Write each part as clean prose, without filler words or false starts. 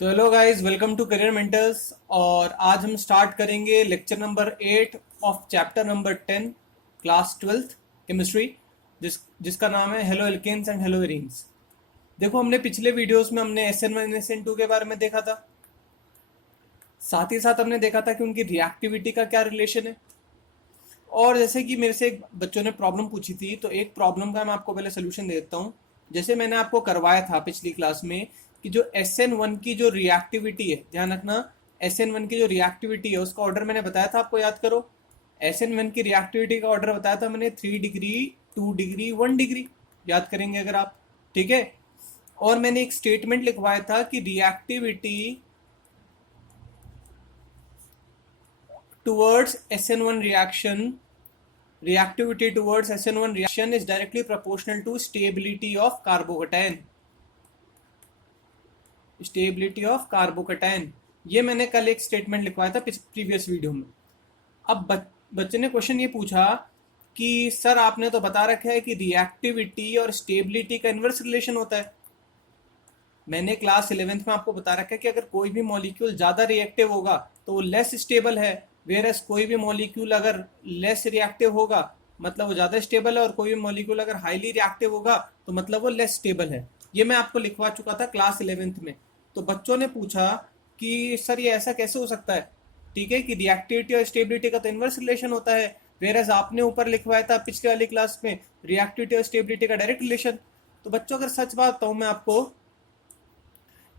तो hello guys, welcome to career mentors. और आज हम स्टार्ट करेंगे lecture number 8 of chapter number 10 class 12th chemistry, जिसका नाम है haloalkanes and haloarenes. देखो, हमने पिछले वीडियोस में हमने SN1 SN2 के बारे में देखा था। साथ ही साथ हमने देखा था कि उनकी रिएक्टिविटी का क्या रिलेशन है। और जैसे कि मेरे से एक बच्चों ने प्रॉब्लम पूछी थी, तो एक प्रॉब्लम का मैं आपको पहले सोल्यूशन दे देता हूँ। जैसे मैंने आपको करवाया था पिछली क्लास में कि जो SN1 की जो रिएक्टिविटी है, ध्यान रखना, SN1 की जो रिएक्टिविटी है उसका ऑर्डर मैंने बताया था, आपको याद करो। SN1 की रिएक्टिविटी का ऑर्डर बताया था मैंने 3 डिग्री, 2 डिग्री, 1 डिग्री। याद करेंगे अगर आप, ठीक है। और मैंने एक स्टेटमेंट लिखवाया था कि reactivity towards SN1 reaction, reactivity towards SN1 reaction is directly proportional to stability of carbocation। Stability of carbocation, ये मैंने कल एक स्टेटमेंट लिखवाया था प्रीवियस वीडियो में। अब बच्चे ने क्वेश्चन ये पूछा कि सर आपने तो बता रखा है कि रिएक्टिविटी और स्टेबिलिटी का इन्वर्स रिलेशन होता है। मैंने क्लास 11th में आपको बता रखा है कि अगर कोई भी मॉलिक्यूल ज़्यादा रिएक्टिव होगा तो वो लेस स्टेबल है, वेरस कोई भी मॉलिक्यूल अगर लेस रिएक्टिव होगा मतलब वो ज़्यादा स्टेबल है, और कोई भी मॉलिक्यूल अगर हाईली रिएक्टिव होगा तो मतलब वो लेस स्टेबल है। ये मैं आपको लिखवा चुका था क्लास 11th में। तो बच्चों ने पूछा कि सर ये ऐसा कैसे हो सकता है, ठीक है, कि रिएक्टिविटी और स्टेबिलिटी का तो इन्वर्स रिलेशन होता है, वेरस आपने ऊपर लिखवाया था पिछले वाली क्लास में रिएक्टिविटी और स्टेबिलिटी का डायरेक्ट रिलेशन। तो बच्चों, अगर सच बात बताऊँ मैं आपको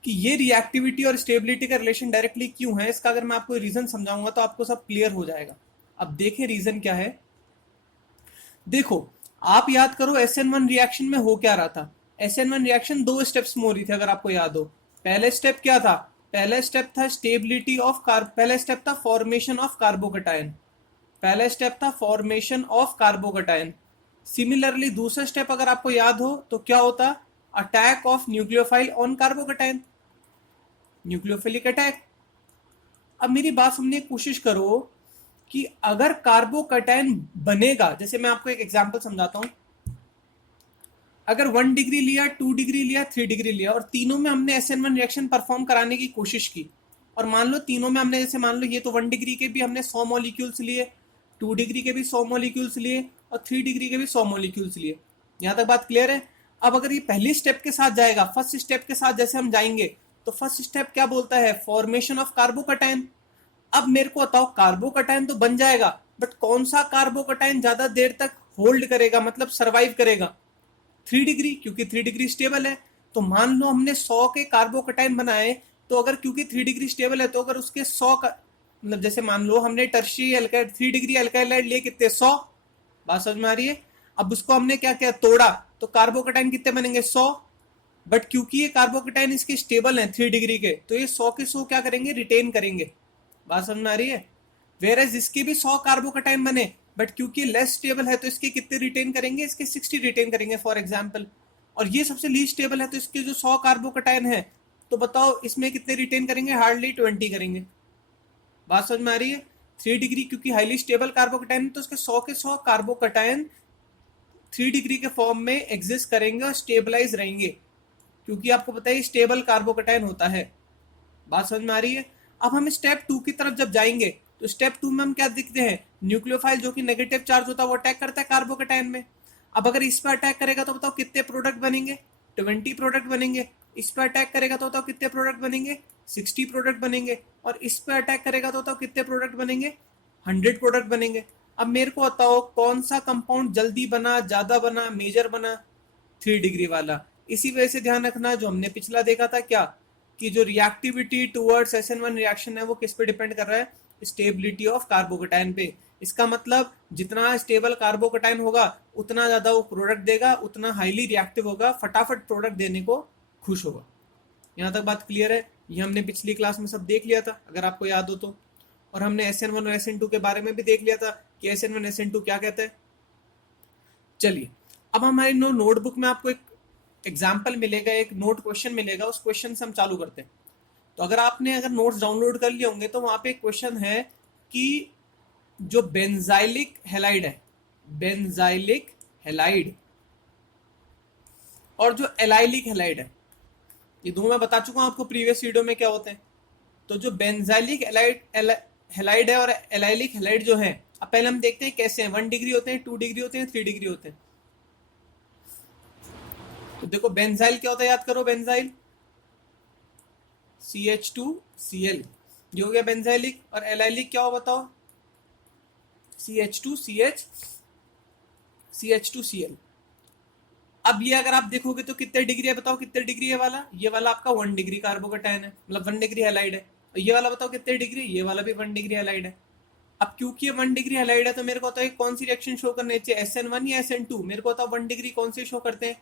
कि ये रिएक्टिविटी और स्टेबिलिटी का रिलेशन डायरेक्टली क्यों है, इसका अगर मैं आपको रीजन समझाऊंगा तो आपको सब क्लियर हो जाएगा। अब देखिए रीजन क्या है। देखो, आप याद करो SN1 रिएक्शन में हो क्या रहा था। SN1 रिएक्शन 2 स्टेप्स में हो रही थी, अगर आपको याद हो। पहले स्टेप क्या था? पहले स्टेप था स्टेबिलिटी ऑफ पहले स्टेप था फॉर्मेशन ऑफ कार्बोकैटायन। पहला स्टेप था फॉर्मेशन ऑफ कार्बोकैटायन। सिमिलरली दूसरा स्टेप अगर आपको याद हो तो क्या होता? Attack of nucleophile on carbocation, nucleophilic attack. अब मेरी बात समझने की कोशिश करो कि अगर कार्बोकैटायन बनेगा, जैसे मैं आपको एक एग्जांपल समझाता हूं। अगर 1 डिग्री लिया, 2 डिग्री लिया, 3 डिग्री लिया, और तीनों में हमने SN1 रिएक्शन परफॉर्म कराने की कोशिश की, और मान लो तीनों में हमने, जैसे मान लो ये तो 1 डिग्री के भी हमने 100 मॉलिक्यूल्स लिए, 2 डिग्री के भी 100 मॉलिक्यूल्स लिए, और 3 डिग्री के भी 100 मॉलिक्यूल्स लिए। यहां तक बात क्लियर है? अब अगर ये पहली स्टेप के साथ जाएगा, फर्स्ट स्टेप के साथ जैसे हम जाएंगे, तो फर्स्ट स्टेप क्या बोलता है? Formation of carbocation. अब मेरे को बताओ, कार्बोकैटायन तो बन जाएगा, बट कौन सा कार्बोकैटायन ज्यादा देर तक होल्ड करेगा, मतलब सरवाइव करेगा? 3 डिग्री, क्योंकि 3 डिग्री स्टेबल है। तो मान लो हमने 100 के कार्बोकैटायन बनाए, तो अगर क्योंकि 3 डिग्री स्टेबल है तो अगर उसके 100 का मतलब, जैसे मान लो हमने टर्शियरी एल्काइड 3 डिग्री एल्काइलाइड लिए, कितने? 100। बात समझ में आ रही है? अब उसको हमने क्या किया? तोड़ा, तो कार्बोकैटायन कितने बनेंगे? 100। बट क्योंकि ये कार्बोकैटायन इसके स्टेबल हैं 3 डिग्री के, तो ये 100 के 100 क्या करेंगे? रिटेन करेंगे। बात समझ में आ रही है? वेरस इसके भी 100 कार्बोकैटायन बने, बट क्योंकि लेस स्टेबल है तो इसके कितने रिटेन करेंगे? इसके 60 रिटेन करेंगे फॉर एग्जांपल। और ये सबसे लीस्ट स्टेबल है तो इसके जो 100 कार्बोकैटायन है, तो बताओ इसमें कितने रिटेन करेंगे? हार्डली 20 करेंगे। बात समझ में आ रही है? 3 डिग्री क्योंकि हाईली स्टेबल कार्बोकैटायन है, तो उसके 100 के 100 कार्बोकैटायन 3 डिग्री के फॉर्म में एग्जिस्ट करेंगे और स्टेबलाइज रहेंगे, क्योंकि आपको पता है स्टेबल कार्बोकैटायन होता है। बात समझ में आ रही है? अब हम स्टेप 2 की तरफ जब जाएंगे, तो स्टेप 2 में हम क्या दिखते हैं? न्यूक्लियोफाइल जो कि नेगेटिव चार्ज होता है वो अटैक करता है कार्बोकैटायन में। अब अगर इस पर अटैक करेगा तो बताओ कितने प्रोडक्ट बनेंगे? 20 प्रोडक्ट बनेंगे। इस पर अटैक करेगा तो बताओ कितने प्रोडक्ट बनेंगे? 60 प्रोडक्ट बनेंगे। और इस पर अटैक करेगा तो बताओ कितने प्रोडक्ट बनेंगे? 100 प्रोडक्ट बनेंगे। अब मेरे को बताओ कौन सा कंपाउंड जल्दी बना, ज्यादा बना, मेजर बना? 3 डिग्री वाला। इसी वजह से ध्यान रखना, जो हमने पिछला देखा था क्या, कि जो रिएक्टिविटी टुवर्ड्स SN1 रिएक्शन है वो किस पे डिपेंड कर रहा है? स्टेबिलिटी ऑफ कार्बोकैटायन पे। इसका मतलब जितना स्टेबल कार्बोकैटायन होगा उतना ज्यादा वो प्रोडक्ट देगा, उतना हाईली रिएक्टिव होगा, फटाफट प्रोडक्ट देने को खुश होगा। यहाँ तक बात क्लियर है? ये हमने पिछली क्लास में सब देख लिया था, अगर आपको याद हो तो। और हमने SN1 और SN2 के बारे में भी देख लिया था कि SN1 SN2 क्या कहता है। चलिए, अब हमारी नोटबुक में आपको एक एग्जाम्पल मिलेगा, एक नोट क्वेश्चन मिलेगा, उस क्वेश्चन से हम चालू करते हैं। तो अगर आपने नोट्स डाउनलोड कर लिए होंगे तो वहां पे एक क्वेश्चन है कि जो बेंजाइलिक हेलाइड है, बेंजाइलिक हेलाइड, और जो एलाइलिक हेलाइड है, ये दो मैं बता चुका हूँ आपको प्रीवियस वीडियो में क्या होते हैं। तो जो बेंजाइलिक हेलाइड है और एलाइलिक हेलाइड जो है, अब पहले हम देखते हैं कैसे हैं। 1 डिग्री होते हैं, 2 डिग्री होते हैं, 3 डिग्री होते हैं। तो देखो बेंजाइल क्या होता है, याद करो। बेंजाइल CH2Cl, ये हो गया बेंजाइलिक। और एलाइलिक क्या हो बताओ, CH2CH CH2Cl। अब ये अगर आप देखोगे तो कितने डिग्री है बताओ, कितने डिग्री है वाला, ये वाला आपका 1 डिग्री कार्बोकेटाइन है, मतलब 1 डिग्री हेलाइड है। और ये वाला बताओ कितने डिग्री, ये वाला भी 1 डिग्री हेलाइड है। अब क्योंकि ये 1 डिग्री हेलाइड है तो मेरे को बताओ कौन सी रिएक्शन शो करनी चाहिए, SN1 या SN2। मेरे को बताओ 1 डिग्री कौन से शो करते हैं,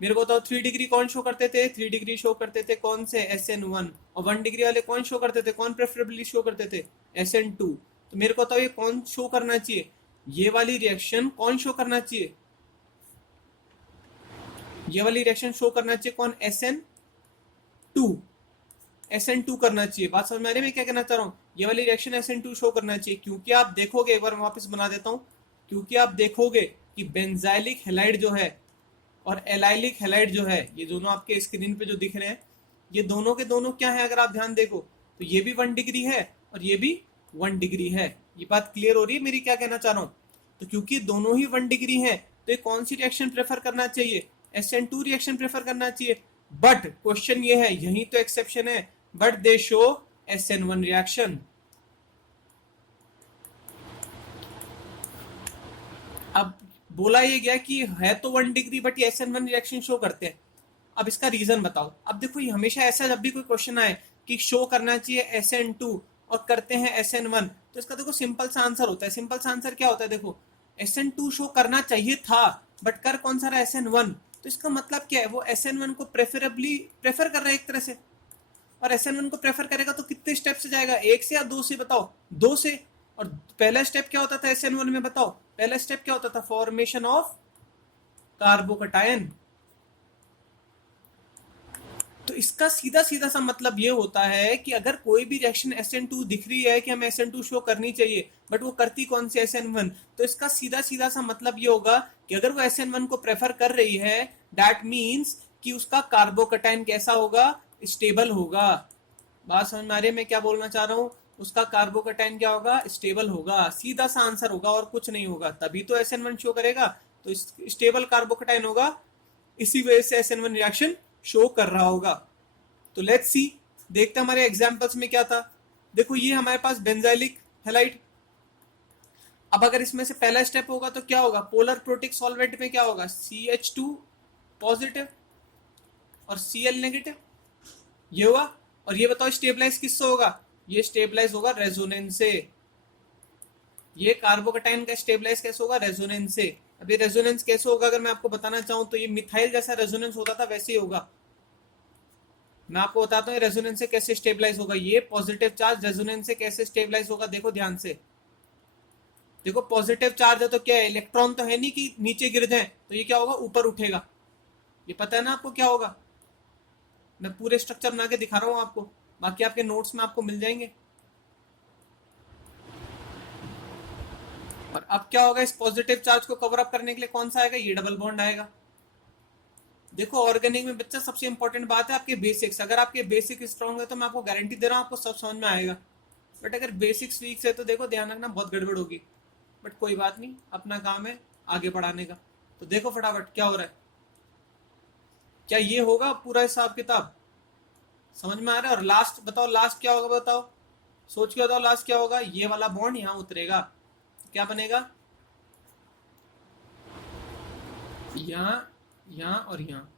मेरे को बताओ 3 डिग्री कौन शो करते थे, 3 डिग्री शो करते थे कौन से, SN1। और 1 डिग्री वाले कौन शो करते थे, कौन प्रेफरेबली शो करते थे, SN2। तो मेरे को बताओ ये कौन शो करना चाहिए, ये वाली रिएक्शन कौन शो करना चाहिए, ये वाली रिएक्शन शो करना चाहिए कौन, SN2 करना चाहिए। बात समझ में आ रही है मैं क्या कहना चाह रहा हूँ, ये वाली रिएक्शन SN2 शो करना चाहिए। क्योंकि आप देखोगे, एक बार मैं वापस बना देता हूँ, क्योंकि आप देखोगे कि बेंजाइलिक हेलाइड जो है और एलाइलिक हेलाइड जो है, ये दोनों आपके स्क्रीन पे जो दिख रहे हैं, ये दोनों के दोनों क्या है, अगर आप ध्यान देखो तो ये भी 1 डिग्री है और ये भी 1 डिग्री है। ये बात क्लियर हो रही है मेरी क्या कहना चाह रहा हूँ। तो क्योंकि दोनों ही 1 डिग्री है तो ये कौन सी रिएक्शन प्रेफर करना चाहिए, SN2 रिएक्शन प्रेफर करना चाहिए। बट क्वेश्चन ये है, यही तो एक्सेप्शन है, but they show SN1 reaction. अब बोला ये गया कि है तो 1 डिग्री बट ये SN1 रिएक्शन शो करते हैं। अब इसका रीजन बताओ। अब देखो ये हमेशा ऐसा, जब भी कोई क्वेश्चन आए कि शो करना चाहिए SN2 और करते हैं SN1, तो इसका देखो सिंपल सा आंसर होता है। सिंपल सा आंसर क्या होता है, देखो SN2 शो करना चाहिए था बट कर कौन सा रहा, SN1। तो इसका मतलब क्या है, वो SN1 को प्रेफर कर रहा है एक तरह से। और SN1 को प्रेफर करेगा तो कितने स्टेप से जाएगा, 1 से या 2 से बताओ, 2 से। और पहला स्टेप क्या होता था SN1 में बताओ, पहला स्टेप क्या होता था, फॉर्मेशन ऑफ कार्बोकटायन। तो इसका सीधा सीधा सा मतलब ये होता है कि अगर कोई भी रिएक्शन SN2 दिख रही है कि हमें SN2 शो करनी चाहिए बट वो करती कौन सी, SN1, तो इसका सीधा सीधा सा मतलब ये होगा कि अगर वो SN1 को प्रेफर कर रही है, दैट मीन्स कि उसका कार्बोकटाइन कैसा होगा, स्टेबल होगा। बात समझ में आ रही है मैं क्या बोलना चाह रहा हूँ, उसका कार्बोकटाइन क्या होगा, स्टेबल होगा। सीधा सा आंसर होगा और कुछ नहीं होगा, तभी तो SN1 शो करेगा। तो स्टेबल कार्बोकटाइन होगा, इसी वजह से SN1 रिएक्शन शो कर रहा होगा। तो लेट्स सी, देखते हैं हमारे एग्जांपल्स में क्या था। देखो ये हमारे पास बेंजाइलिक हेलाइड। अब अगर इसमें से पहला स्टेप होगा तो क्या होगा, पोलर प्रोटिक सॉल्वेंट में क्या होगा, CH2 पॉजिटिव और Cl नेगेटिव, ये हुआ। और ये बताओ स्टेबलाइज किससे होगा, ये स्टेबलाइज होगा रेजोनेंस से। ये कार्बोकटाइन का स्टेबलाइज कैसे होगा, रेजोनेंस से। अब ये रेजोनेंस कैसे होगा अगर मैं आपको बताना चाहूं तो ये मिथाइल जैसा रेजोनेंस होता था वैसे ही होगा। मैं आपको बताता हूँ रेजोनेंस से कैसे स्टेबलाइज होगा। ये पॉजिटिव चार्ज रेजोनेंस से कैसे स्टेबलाइज होगा, देखो ध्यान से। देखो पॉजिटिव चार्ज है तो क्या है, इलेक्ट्रॉन तो है नहीं कि नीचे गिर जाए, तो ये क्या होगा, ऊपर उठेगा। ये पता है ना आपको क्या होगा, मैं पूरे स्ट्रक्चर बना के दिखा रहा हूँ आपको, बाकी आपके नोट्स में आपको मिल जाएंगे। और अब क्या होगा, इस पॉजिटिव चार्ज को कवर अप करने के लिए कौन सा आएगा, ये डबल बॉन्ड आएगा। देखो ऑर्गेनिक में बच्चा सबसे इंपॉर्टेंट बात है आपके बेसिक्स। अगर आपके बेसिक स्ट्रांग है तो मैं आपको गारंटी दे रहा हूँ आपको सब समझ में आएगा। बट अगर बेसिक्स वीक है तो देखो ध्यान रखना बहुत गड़बड़ होगी। बट कोई बात नहीं, अपना काम है आगे बढ़ाने का। तो देखो फटाफट क्या हो रहा है, क्या ये होगा पूरा हिसाब किताब, समझ में आ रहा है। और लास्ट बताओ, लास्ट क्या होगा बताओ, सोच के बताओ लास्ट क्या होगा, ये वाला बॉन्ड यहाँ उतरेगा, क्या बनेगा, यहाँ, यहाँ और यहाँ।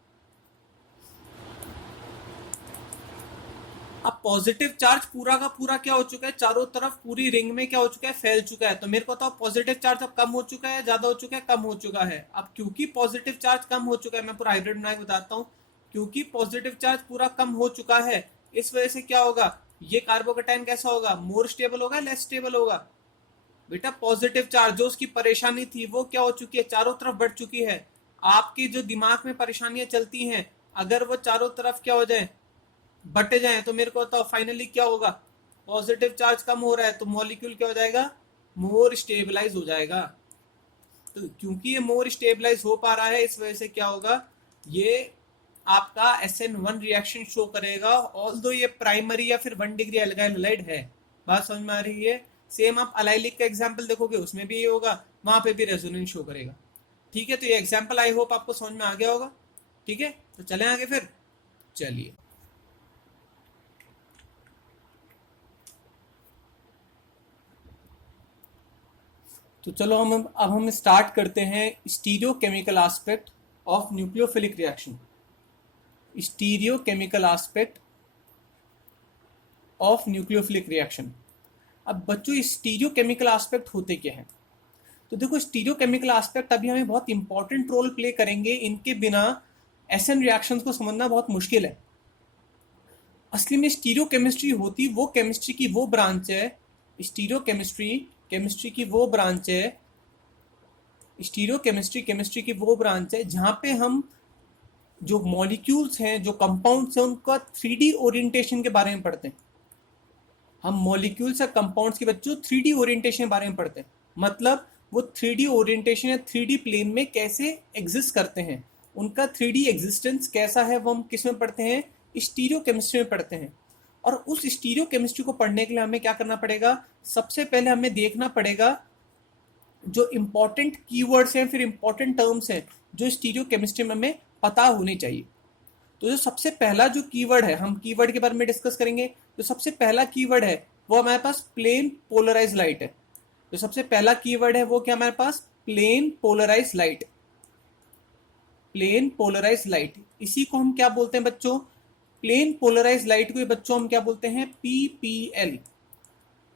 अब पॉजिटिव चार्ज पूरा का पूरा क्या हो चुका है, चारों तरफ पूरी रिंग में क्या हो चुका है, फैल चुका है। तो मेरे को तो पॉजिटिव चार्ज अब कम हो चुका है, ज्यादा हो चुका है, कम हो चुका है। अब क्योंकि पॉजिटिव चार्ज कम हो चुका है, मैं पूरा हाइड्रेट बना के बताता हूँ। क्योंकि पॉजिटिव चार्ज पूरा कम हो चुका है, इस वजह से क्या होगा, ये कार्बोकटाइन कैसा होगा, मोर स्टेबल होगा, लेस स्टेबल होगा। बेटा पॉजिटिव चार्ज जो उसकी परेशानी थी वो क्या हो चुकी है, चारों तरफ बढ़ चुकी है। आपकी जो दिमाग में परेशानियां चलती हैं, अगर वो चारों तरफ क्या हो जाए, बट जाए, तो मेरे को बताओ फाइनली क्या होगा, पॉजिटिव चार्ज कम हो रहा है तो मॉलिक्यूल क्या हो जाएगा, मोर स्टेबलाइज हो जाएगा। तो क्योंकि ये मोर स्टेबलाइज हो पा रहा है, इस वजह से क्या होगा, ये आपका SN1 रिएक्शन शो करेगा, ऑल्दो ये प्राइमरी या फिर 1 डिग्री अल्काइल हैलाइड है। बात समझ में आ रही है? सेम आप अलाइलिक का एग्जाम्पल देखोगे, उसमें भी ये होगा, वहां पे भी रेजोनेंस शो करेगा। ठीक है, तो ये एग्जाम्पल आई होप आपको समझ में आ गया होगा। ठीक है, तो चलें आगे फिर। चलिए, तो चलो हम स्टार्ट करते हैं stereochemical aspect of nucleophilic reaction. Stereochemical aspect of nucleophilic reaction. अब बच्चों, स्टीरियोकेमिकल एस्पेक्ट होते क्या हैं? तो देखो, स्टीरियोकेमिकल एस्पेक्ट अभी हमें बहुत इंपॉर्टेंट रोल प्ले करेंगे। इनके बिना एसएन रिएक्शंस को समझना बहुत मुश्किल है। असली में स्टीरियोकेमिस्ट्री होती वो केमिस्ट्री की वो ब्रांच है, स्टीरियोकेमिस्ट्री केमिस्ट्री की वो ब्रांच है, स्टीरियोकेमिस्ट्री केमिस्ट्री की वो ब्रांच है जहां पे हम जो मॉलिक्यूल्स हैं, जो कंपाउंड्स हैं, उनका 3D ओरिएंटेशन के बारे में पढ़ते हैं। हम मॉलिक्यूल्स या कंपाउंड्स के बच्चों 3D ओरिएंटेशन के बारे में पढ़ते हैं। मतलब वो 3D ओरिएंटेशन या 3D प्लेन में कैसे एग्जिस्ट करते हैं, उनका 3D एग्जिस्टेंस कैसा है, वो हम किस में पढ़ते हैं? स्टीरियो केमिस्ट्री में पढ़ते हैं। और उस स्टीरियो केमिस्ट्री को पढ़ने के लिए हमें क्या करना पड़ेगा? सबसे पहले हमें देखना पड़ेगा जो इंपॉर्टेंट कीवर्ड्स हैं, फिर इंपॉर्टेंट टर्म्स हैं जो स्टीरियो केमिस्ट्री में हमें पता होने चाहिए। तो जो सबसे पहला जो कीवर्ड है, हम कीवर्ड के बारे में डिस्कस करेंगे। जो सबसे पहला कीवर्ड है वो हमारे पास प्लेन पोलराइज लाइट है। जो सबसे पहला कीवर्ड है वो क्या हमारे पास? Plane polarise light. Plane polarise light, इसी को हम क्या बोलते हैं बच्चों? प्लेन पोलराइज लाइट को बच्चों हम क्या बोलते हैं? PPL।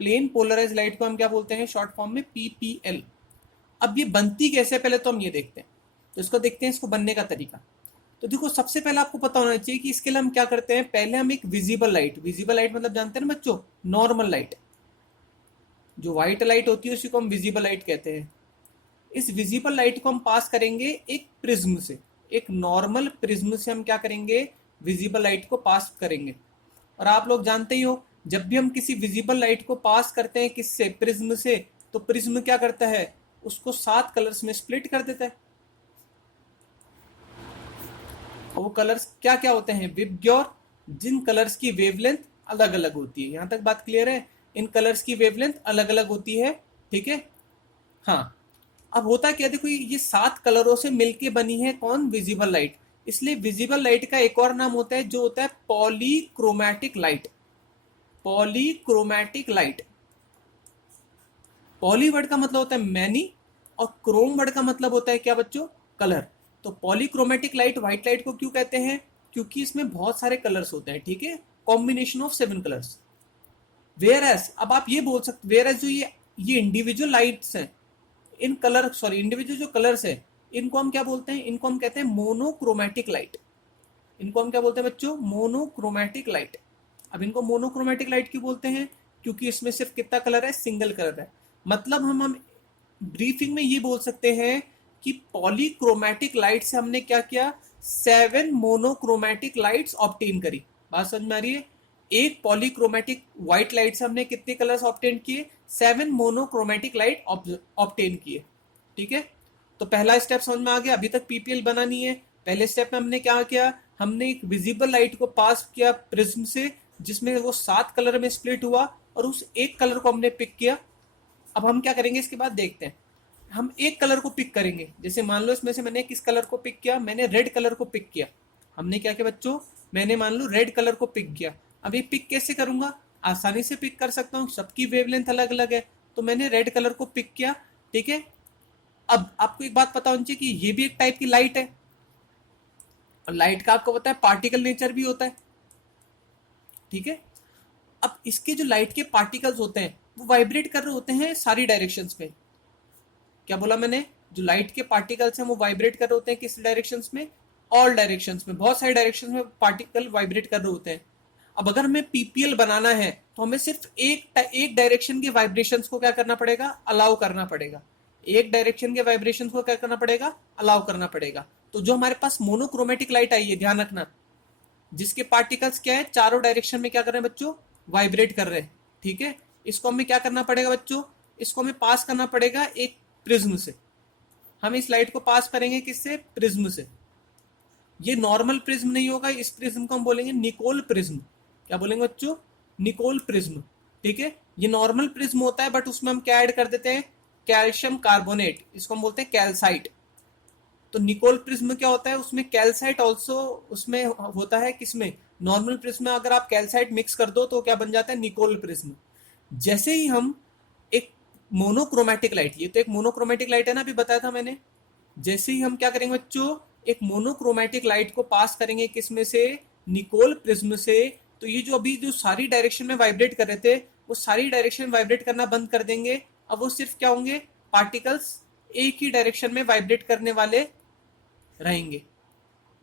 प्लेन पोलराइज लाइट को हम क्या बोलते हैं शॉर्ट फॉर्म में? PPL। अब ये बनती कैसे, पहले तो हम ये देखते हैं। तो इसको देखते हैं, इसको बनने का तरीका। तो देखो, सबसे पहले आपको पता होना चाहिए कि इसके लिए हम क्या करते हैं। पहले हम एक विजिबल लाइट मतलब जानते हैं ना बच्चों, नॉर्मल लाइट। जो व्हाइट लाइट होती है उसी को हम विजिबल लाइट कहते हैं। इस विजिबल लाइट को हम पास करेंगे एक प्रिज्म से। एक नॉर्मल प्रिज्म से हम क्या करेंगे? विजिबल लाइट को पास करेंगे। और आप लोग जानते ही हो, जब भी हम किसी विजिबल लाइट को पास करते हैं किससे? प्रिज्म से, तो प्रिज्म क्या करता है? उसको 7 कलर्स में स्प्लिट कर देता है। और वो कलर्स क्या क्या होते हैं? विबग्योर, जिन कलर्स की वेवलेंथ अलग अलग होती है। यहां तक बात क्लियर है? इन कलर्स की वेवलेंथ अलग अलग होती है। ठीक है, हाँ। अब होता क्या, देखो ये 7 कलरों से मिलके बनी है कौन? Visible light. इसलिए विजिबल लाइट का एक और नाम होता है जो होता है polychromatic light. Polychromatic light. Poly word का मतलब होता है मैनी, और क्रोम वर्ड का मतलब होता है क्या बच्चों? कलर। तो पॉलीक्रोमेटिक लाइट व्हाइट लाइट को क्यों कहते हैं? क्योंकि इसमें बहुत सारे कलर्स होते हैं। ठीक है, कॉम्बिनेशन ऑफ 7 कलर्स। वेयरएस, अब आप ये बोल सकते, वेयरएस जो ये इंडिविजुअल लाइट्स हैं, इन कलर इंडिविजुअल जो कलर्स है, इनको हम क्या बोलते हैं? इनको हम कहते हैं मोनोक्रोमेटिक लाइट। इनको हम क्या बोलते हैं बच्चों? Monochromatic light. अब इनको मोनोक्रोमेटिक लाइट क्यों बोलते हैं? क्योंकि इसमें सिर्फ कितना कलर है? सिंगल कलर है। मतलब हम ब्रीफिंग में ये बोल सकते हैं कि पॉलीक्रोमैटिक लाइट से हमने क्या किया? 7 मोनोक्रोमैटिक लाइट्स ऑब्टेन करी। बात समझ में आ रही है? एक पॉलीक्रोमैटिक व्हाइट लाइट से हमने कितने कलर्स ऑब्टेन किए? 7 मोनोक्रोमैटिक लाइट ऑब्टेन किए। ठीक है, तो पहला स्टेप समझ में आ गया। अभी तक PPL बना नहीं है। पहले स्टेप में हमने क्या किया? हमने एक विजिबल लाइट को पास किया प्रिज्म से, जिसमें वो 7 कलर में स्प्लिट हुआ, और उस एक कलर को हमने पिक किया। अब हम क्या करेंगे इसके बाद देखते हैं। हम एक कलर को पिक करेंगे। जैसे मान लो इसमें से मैंने किस कलर को पिक किया? मैंने रेड कलर को पिक किया। हमने क्या किया बच्चों? मैंने मान लो रेड कलर को पिक किया। अब ये पिक कैसे करूंगा? आसानी से पिक कर सकता हूँ, सबकी वेवलेंथ अलग अलग है। तो मैंने रेड कलर को पिक किया। ठीक है, अब आपको एक बात पता होनी चाहिए कि ये भी एक टाइप की लाइट है, और लाइट का आपको पता है पार्टिकल नेचर भी होता है। ठीक है, अब इसके जो लाइट के पार्टिकल्स होते हैं वो वाइब्रेट कर रहे होते हैं सारी डायरेक्शंस में। क्या बोला मैंने? जो लाइट के पार्टिकल्स हैं वो वाइब्रेट कर रहे होते हैं किस डायरेक्शंस में? ऑल डायरेक्शंस में। बहुत सारी डायरेक्शंस में पार्टिकल वाइब्रेट कर रहे होते हैं। अब अगर हमें PPL बनाना है तो हमें सिर्फ एक डायरेक्शन के वाइब्रेशंस को क्या करना पड़ेगा? अलाउ करना पड़ेगा। एक डायरेक्शन के वाइब्रेशंस को क्या करना पड़ेगा? अलाउ करना पड़ेगा। तो जो हमारे पास मोनोक्रोमेटिक लाइट आई है, ध्यान रखना, जिसके पार्टिकल्स क्या है? चारों डायरेक्शन में क्या कर रहे हैं बच्चों? वाइब्रेट कर रहे हैं। ठीक है, इसको हमें क्या करना पड़ेगा बच्चों? इसको हमें पास करना पड़ेगा एक प्रिज्म से। हम इस लाइट को पास करेंगे किससे? प्रिज्म से। ये नॉर्मल प्रिज्म नहीं होगा, इस प्रिज्म को हम बोलेंगे निकोल प्रिज्म। क्या बोलेंगे बच्चों? Nicol prism. ठीक है, ये नॉर्मल प्रिज्म होता है, बट उसमें हम क्या ऐड कर देते हैं? कैल्शियम कार्बोनेट, इसको हम बोलते हैं कैल्साइट। तो निकोल प्रिज्म क्या होता है? उसमें कैल्साइट ऑल्सो उसमें होता है। किसमें? नॉर्मल प्रिज्म में अगर आप कैल्साइट मिक्स कर दो तो क्या बन जाता है? Nicol prism. जैसे ही हम एक मोनोक्रोमेटिक लाइट, ये तो एक मोनोक्रोमेटिक लाइट है ना, अभी बताया था मैंने। जैसे ही हम क्या करेंगे बच्चों? एक मोनोक्रोमेटिक लाइट को पास करेंगे किसमें से? निकोल प्रिज्म से। तो ये जो अभी जो सारी डायरेक्शन में वाइब्रेट कर रहे थे, वो सारी डायरेक्शन में वाइब्रेट करना बंद कर देंगे। अब वो सिर्फ क्या होंगे? पार्टिकल्स एक ही डायरेक्शन में वाइब्रेट करने वाले रहेंगे।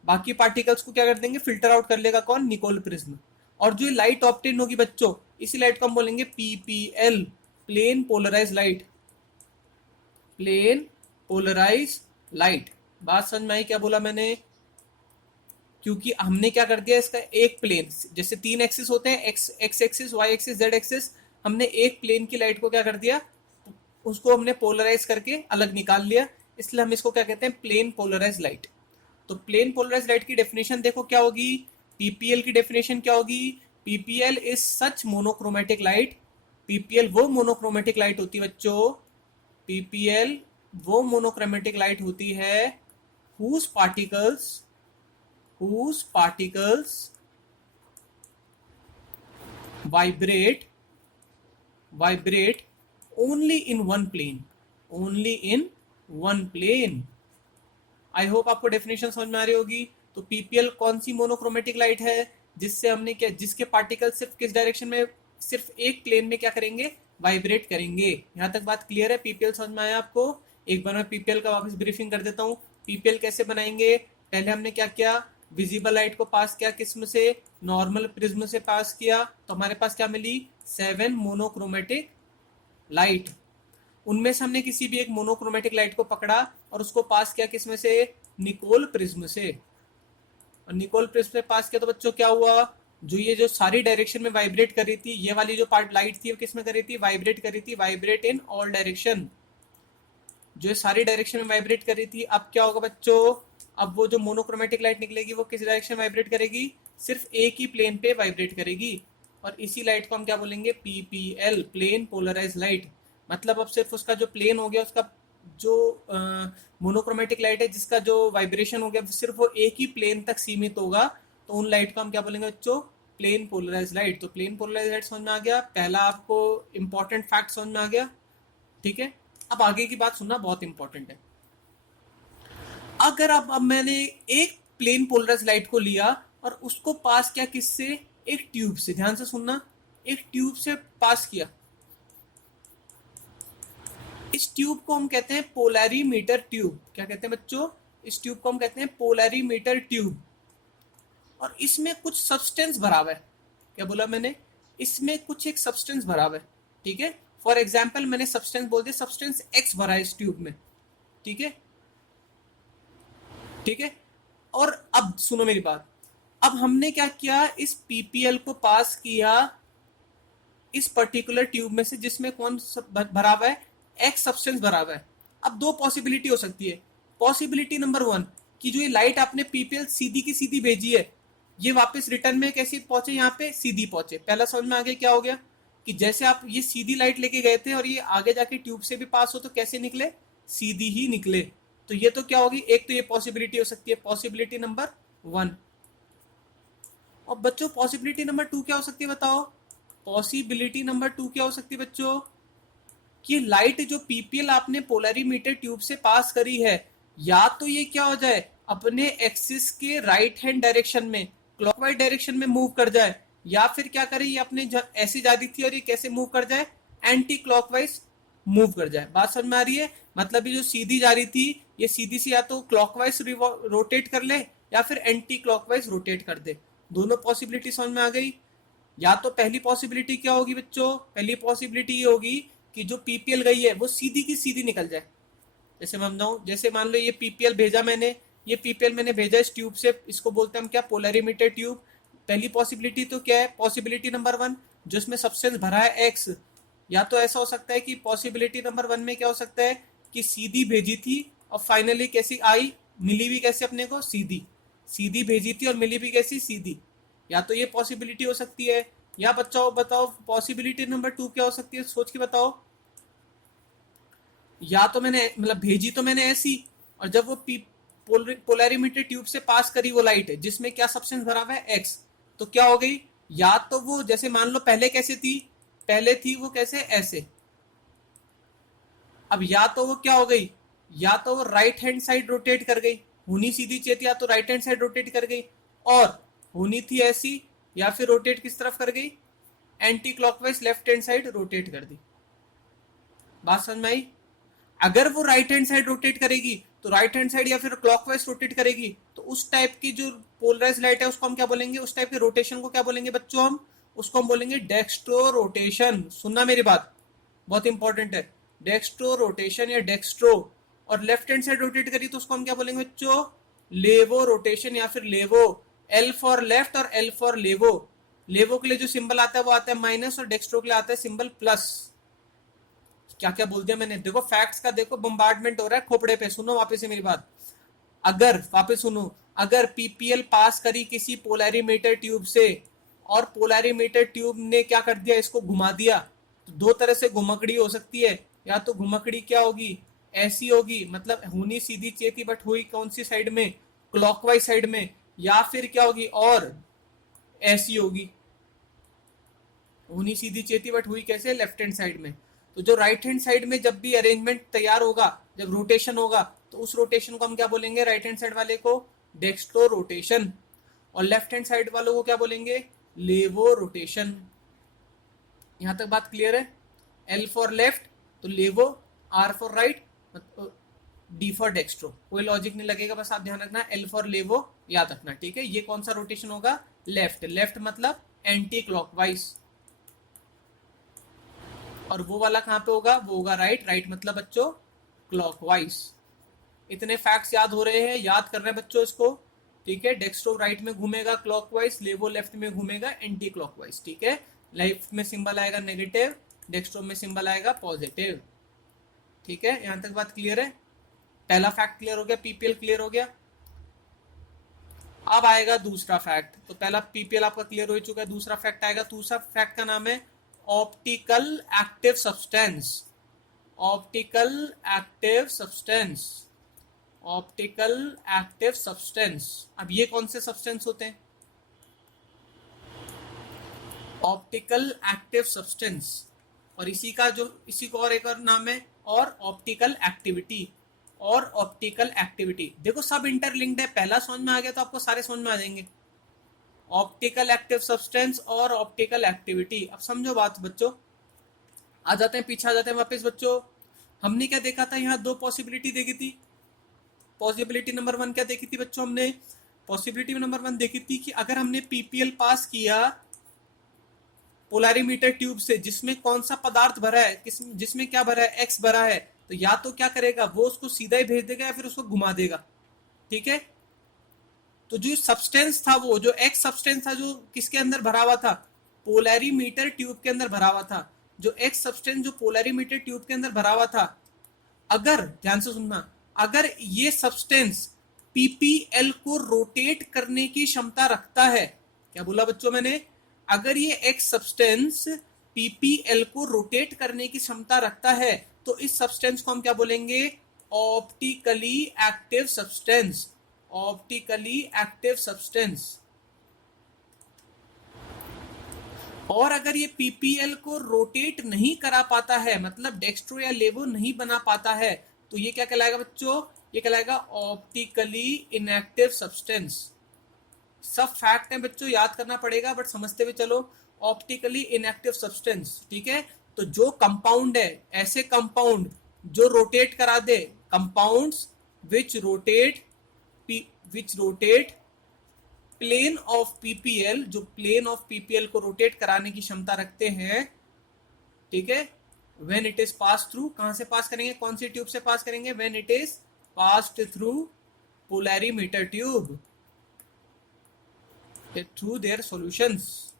बाकी पार्टिकल्स को क्या कर देंगे? फिल्टर आउट कर लेगा कौन? Nicol prism. और जो लाइट ऑप्टेन होगी बच्चों, इसी लाइट को हम बोलेंगे PPL, plane polarise light. Plane polarise light. बात समझ में आई क्या बोला मैंने? क्योंकि हमने क्या कर दिया, इसका एक प्लेन, जैसे 3 एक्सिस होते हैं, x axis, y axis, z axis, हमने एक प्लेन की लाइट को क्या कर दिया? उसको हमने पोलराइज करके अलग निकाल लिया, इसलिए हम इसको क्या कहते हैं? Plane polarise light. तो प्लेन पोलराइज लाइट की डेफिनेशन देखो क्या होगी? पीपीएल की डेफिनेशन क्या होगी? PPL is such monochromatic light. PPL वो मोनोक्रोमेटिक लाइट होती है बच्चों, पीपीएल वो मोनोक्रोमेटिक लाइट होती है whose particles vibrate only in one plane। I hope आपको डेफिनेशन समझ में आ रही होगी। तो पीपीएल कौन सी मोनोक्रोमेटिक लाइट है? जिससे हमने क्या, जिसके पार्टिकल सिर्फ किस डायरेक्शन में? सिर्फ एक प्लेन में क्या करेंगे? वाइब्रेट करेंगे। यहाँ तक बात क्लियर है? पीपीएल समझ में आया आपको? एक बार मैं पीपीएल का वापस ब्रीफिंग कर देता हूँ। पीपीएल कैसे बनाएंगे? पहले हमने क्या किया? विजिबल लाइट को पास किया किसम से? नॉर्मल प्रिज्म से पास किया, तो हमारे पास क्या मिली? 7 मोनोक्रोमेटिक लाइट। उनमें से हमने किसी भी एक मोनोक्रोमेटिक लाइट को पकड़ा और उसको पास किया किसमें से? निकोल प्रिज्म से। और निकोल प्रिज्म से पास किया तो बच्चों क्या हुआ? जो ये जो सारी डायरेक्शन में वाइब्रेट कर रही थी, ये वाली जो पार्ट लाइट थी, वो किसमें कर रही थी? वाइब्रेट कर रही थी। Vibrate in all direction. जो सारी डायरेक्शन में वाइब्रेट कर रही थी, अब क्या होगा बच्चों? अब वो जो मोनोक्रोमेटिक लाइट निकलेगी, वो किस डायरेक्शन में वाइब्रेट करेगी? सिर्फ एक ही प्लेन पे वाइब्रेट करेगी। और इसी लाइट को हम क्या बोलेंगे? PPL, plane polarise light. मतलब अब सिर्फ उसका जो प्लेन हो गया, उसका जो मोनोक्रोमेटिक लाइट है, जिसका जो वाइब्रेशन हो गया सिर्फ वो एक ही प्लेन तक सीमित होगा, तो उन लाइट को हम क्या बोलेंगे बच्चों? Plane polarise light. तो प्लेन पोलराइज लाइट समझ में आ गया, पहला आपको इंपॉर्टेंट फैक्ट समझ में आ गया। ठीक है, अब आगे की बात सुनना, बहुत इंपॉर्टेंट है। अगर अब मैंने एक प्लेन पोलराइज लाइट को लिया और उसको पास किया किससे? एक ट्यूब से। ध्यान से सुनना, एक ट्यूब से पास किया। इस ट्यूब को हम कहते हैं पोलैरीमीटर ट्यूब। क्या कहते हैं बच्चों? इस ट्यूब को हम कहते हैं पोलैरीमीटर ट्यूब। और इसमें कुछ सब्सटेंस भरा हुआ है। क्या बोला मैंने? इसमें कुछ एक सब्सटेंस भरा हुआ है। ठीक है, फॉर एग्जाम्पल मैंने सब्सटेंस बोल दिया, सब्सटेंस एक्स भरा है इस ट्यूब में। ठीक है, ठीक है। और अब सुनो मेरी बात, अब हमने क्या किया? इस पीपीएल को पास किया इस पर्टिकुलर ट्यूब में से, जिसमें कौन भरा हुआ है? एक्स सब्सटेंस भरा हुआ है। अब दो पॉसिबिलिटी हो सकती है। पॉसिबिलिटी नंबर 1 कि जो ये लाइट आपने पीपीएल सीधी की सीधी भेजी है, ये वापस रिटर्न में कैसे पहुंचे? यहाँ पे सीधी पहुंचे। पहला समझ में आ गया क्या हो गया? कि जैसे आप ये सीधी लाइट लेके गए थे और ये आगे जाके ट्यूब से भी पास हो, तो कैसे निकले? सीधी ही निकले। तो ये तो क्या होगी? एक तो ये पॉसिबिलिटी हो सकती है, पॉसिबिलिटी नंबर 1। और बच्चों पॉसिबिलिटी नंबर 2 क्या हो सकती है बताओ? पॉसिबिलिटी नंबर 2 क्या हो सकती है बच्चों? कि लाइट जो पीपीएल आपने पोलैरीमीटर ट्यूब से पास करी है, या तो ये क्या हो जाए? अपने एक्सिस के राइट हैंड डायरेक्शन में, क्लॉकवाइज डायरेक्शन में मूव कर जाए, या फिर क्या करे, ये अपने ऐसी जा रही थी और ये कैसे मूव कर जाए? एंटी क्लॉकवाइज मूव कर जाए। बात समझ में आ रही है? मतलब ये जो सीधी जा रही थी, ये सीधी सी या तो क्लॉकवाइज रोटेट कर ले या फिर एंटी क्लॉकवाइज रोटेट कर दे। दोनों पॉसिबिलिटी समझ में आ गई? या तो पहली पॉसिबिलिटी क्या होगी बच्चों? पहली पॉसिबिलिटी ये होगी कि जो पीपीएल गई है वो सीधी की सीधी निकल जाए। जैसे मैं समझाऊं, जैसे मान लो ये पीपीएल भेजा मैंने, ये पीपीएल मैंने भेजा इस ट्यूब से, इसको बोलते हैं हम क्या? Polarimeter tube. पहली पॉसिबिलिटी तो क्या है? पॉसिबिलिटी नंबर 1, जो इसमें सब्सटेंस भरा है एक्स। या तो ऐसा हो सकता है कि पॉसिबिलिटी नंबर 1 में क्या हो सकता है कि सीधी भेजी थी और फाइनली कैसी आई, मिली भी कैसे अपने को? सीधी। सीधी भेजी थी और मिली भी कैसी, सीधी। या तो ये पॉसिबिलिटी हो सकती है, या बच्चों बताओ पॉसिबिलिटी नंबर 2 क्या हो सकती है, सोच के बताओ। या तो मैंने मतलब भेजी तो मैंने ऐसी, और जब वो पोलैरिमीटर ट्यूब से पास करी वो लाइट जिसमें क्या सब्सटेंस भरा हुआ है, एक्स, तो क्या हो गई, या तो वो जैसे मान लो पहले कैसे थी, पहले थी वो कैसे, ऐसे। अब या तो वो क्या हो गई, या तो वो राइट हैंड साइड रोटेट कर गई, होनी सीधी चेत, या तो राइट हैंड साइड रोटेट कर गई, और होनी थी ऐसी, या फिर रोटेट किस तरफ कर गई, anti clockwise left hand side rotate कर दी। बात समझ में आई। अगर वो राइट हैंड साइड रोटेट करेगी तो राइट हैंड साइड या फिर क्लॉकवाइज रोटेट करेगी, तो उस टाइप की जो पोलराइज लाइट है उसको हम क्या बोलेंगे, उस टाइप के रोटेशन को क्या बोलेंगे बच्चों, हम उसको हम बोलेंगे डेक्स्ट्रो रोटेशन। सुनना मेरी बात, बहुत इंपॉर्टेंट है, डेक्स्ट्रो रोटेशन या डेक्स्ट्रो। और लेफ्ट हैंड साइड रोटेट करी तो उसको हम क्या बोलेंगे बच्चों, लेवो रोटेशन या फिर लेवो। एल फॉर लेफ्ट और एल फॉर लेवो। लेवो के लिए जो सिंबल आता है वो आता है माइनस, और डेक्स्ट्रो के लिए आता है सिंबल प्लस। क्या क्या बोल दिया मैंने, देखो फैक्ट्स का देखो बम्बार्डमेंट हो रहा है खोपड़े पे। सुनो वापस से मेरी बात, अगर वापस सुनो, अगर पीपीएल पास करी किसी पोलैरिमीटर ट्यूब से, और पोलैरिमीटर ट्यूब ने क्या कर दिया, इसको घुमा दिया, तो दो तरह से घुमकड़ी हो सकती है। या तो घुमकड़ी क्या होगी, ऐसी होगी, मतलब होनी सीधी चेती बट हुई कौन सी साइड में, क्लॉकवाइज साइड में। या फिर क्या होगी, और ऐसी होगी, होनी सीधी चेती बट हुई कैसे, लेफ्ट हैंड साइड में। तो जो राइट हैंड साइड में जब भी अरेंजमेंट तैयार होगा, जब रोटेशन होगा, तो उस रोटेशन को हम क्या बोलेंगे, राइट हैंड साइड वाले को डेक्स्ट्रो रोटेशन, और लेफ्ट हैंड साइड वालों को क्या बोलेंगे, लेवो रोटेशन। यहां तक बात क्लियर है। एल फॉर लेफ्ट तो levo, R for right, D for dextro. कोई लॉजिक नहीं लगेगा, बस आप ध्यान रखना एल फॉर लेवो याद रखना, ठीक है। ये कौन सा रोटेशन होगा, लेफ्ट। लेफ्ट मतलब एंटी क्लॉकवाइज, और वो वाला कहां पे होगा, वो होगा राइट। राइट मतलब बच्चों क्लॉकवाइज। इतने फैक्ट्स याद हो रहे हैं, याद कर रहे हैं बच्चों इसको, ठीक है। डेक्स्ट्रो राइट में घूमेगा क्लॉकवाइज, लेवो लेफ्ट में घूमेगा एंटी क्लॉकवाइज, ठीक है। लेफ्ट में सिंबल आएगा नेगेटिव, डेक्स्ट्रो में सिंबल आएगा पॉजिटिव, ठीक है। यहां तक बात क्लियर है। पहला फैक्ट क्लियर हो गया, पीपीएल क्लियर हो गया। अब आएगा दूसरा फैक्ट। तो पहला पीपीएल आपका क्लियर हो चुका है, दूसरा फैक्ट आएगा। दूसरा फैक्ट का नाम है optical active substance. Optical active substance, optical active substance. अब ये कौन से सब्सटेंस होते हैं, ऑप्टिकल एक्टिव सब्सटेंस। और इसी का जो इसी को और एक और नाम है, और ऑप्टिकल एक्टिविटी। और ऑप्टिकल एक्टिविटी देखो सब इंटरलिंक्ड है, पहला समझ में आ गया तो आपको सारे समझ में आ जाएंगे। ऑप्टिकल एक्टिव सब्सटेंस और ऑप्टिकल एक्टिविटी। अब समझो बात बच्चों, आ जाते हैं पीछे, आ जाते हैं वापस बच्चों। हमने क्या देखा था, यहाँ दो पॉसिबिलिटी देखी थी। पॉसिबिलिटी नंबर 1 क्या देखी थी बच्चों, हमने पॉसिबिलिटी नंबर 1 देखी थी कि अगर हमने पीपीएल पास किया पोलैरिमीटर ट्यूब से, जिसमें कौन सा पदार्थ भरा है, जिसमें क्या भरा है, एक्स भरा है, तो या तो क्या करेगा वो उसको सीधा ही भेज देगा या फिर उसको घुमा देगा, ठीक है। तो जो सब्सटेंस था, वो जो एक्स सब्सटेंस था जो किसके अंदर भरा हुआ था, पोलैरिमीटर ट्यूब के अंदर भरा हुआ था। जो एक्स सब्सटेंस जो पोलैरिमीटर ट्यूब के अंदर भरा हुआ था, अगर ध्यान से सुनना, अगर ये सब्सटेंस पीपीएल को रोटेट करने की क्षमता रखता है, क्या बोला बच्चों मैंने, अगर ये एक्स सब्सटेंस पीपीएल को रोटेट करने की क्षमता रखता है, तो इस सब्सटेंस को हम क्या बोलेंगे, optically active substance. Optically active substance. और अगर ये पीपीएल को रोटेट नहीं करा पाता है, मतलब डेक्स्ट्रो या लेवो नहीं बना पाता है, तो ये क्या कहलाएगा बच्चों, ये कहलाएगा ऑप्टिकली इनएक्टिव सब्सटेंस। सब फैक्ट है बच्चों, याद करना पड़ेगा बट समझते हुए चलो। ऑप्टिकली इनएक्टिव सब्सटेंस, ठीक है। तो जो कंपाउंड है, ऐसे कंपाउंड जो रोटेट करा दे, compounds which rotate plane of PPL, जो प्लेन ऑफ पीपीएल को रोटेट कराने की क्षमता रखते हैं, ठीक है। When it is pass through, कहां से पास करेंगे, कौन सी ट्यूब से पास करेंगे, when it is passed through polarimeter tube, through their solutions.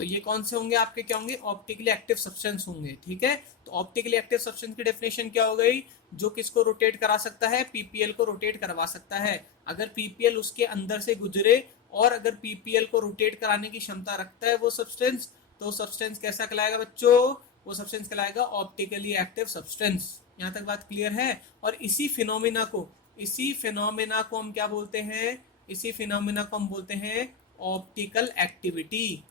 तो ये कौन से होंगे आपके, क्या होंगे, ऑप्टिकली एक्टिव सब्सटेंस होंगे। ठीक है, तो ऑप्टिकली एक्टिव सब्सटेंस की डेफिनेशन क्या हो गई, जो किसको रोटेट करा सकता है, पीपीएल को रोटेट करवा सकता है। अगर पीपीएल उसके अंदर से गुजरे और अगर पीपीएल को रोटेट कराने की क्षमता रखता है वो सब्सटेंस, तो सब्सटेंस कैसा कहलाएगा बच्चों, वो सब्सटेंस कहलाएगा ऑप्टिकली एक्टिव सब्सटेंस। यहाँ तक बात क्लियर है। और इसी फिनोमिना को हम क्या बोलते हैं, इसी फिनोमिना को हम बोलते हैं optical activity.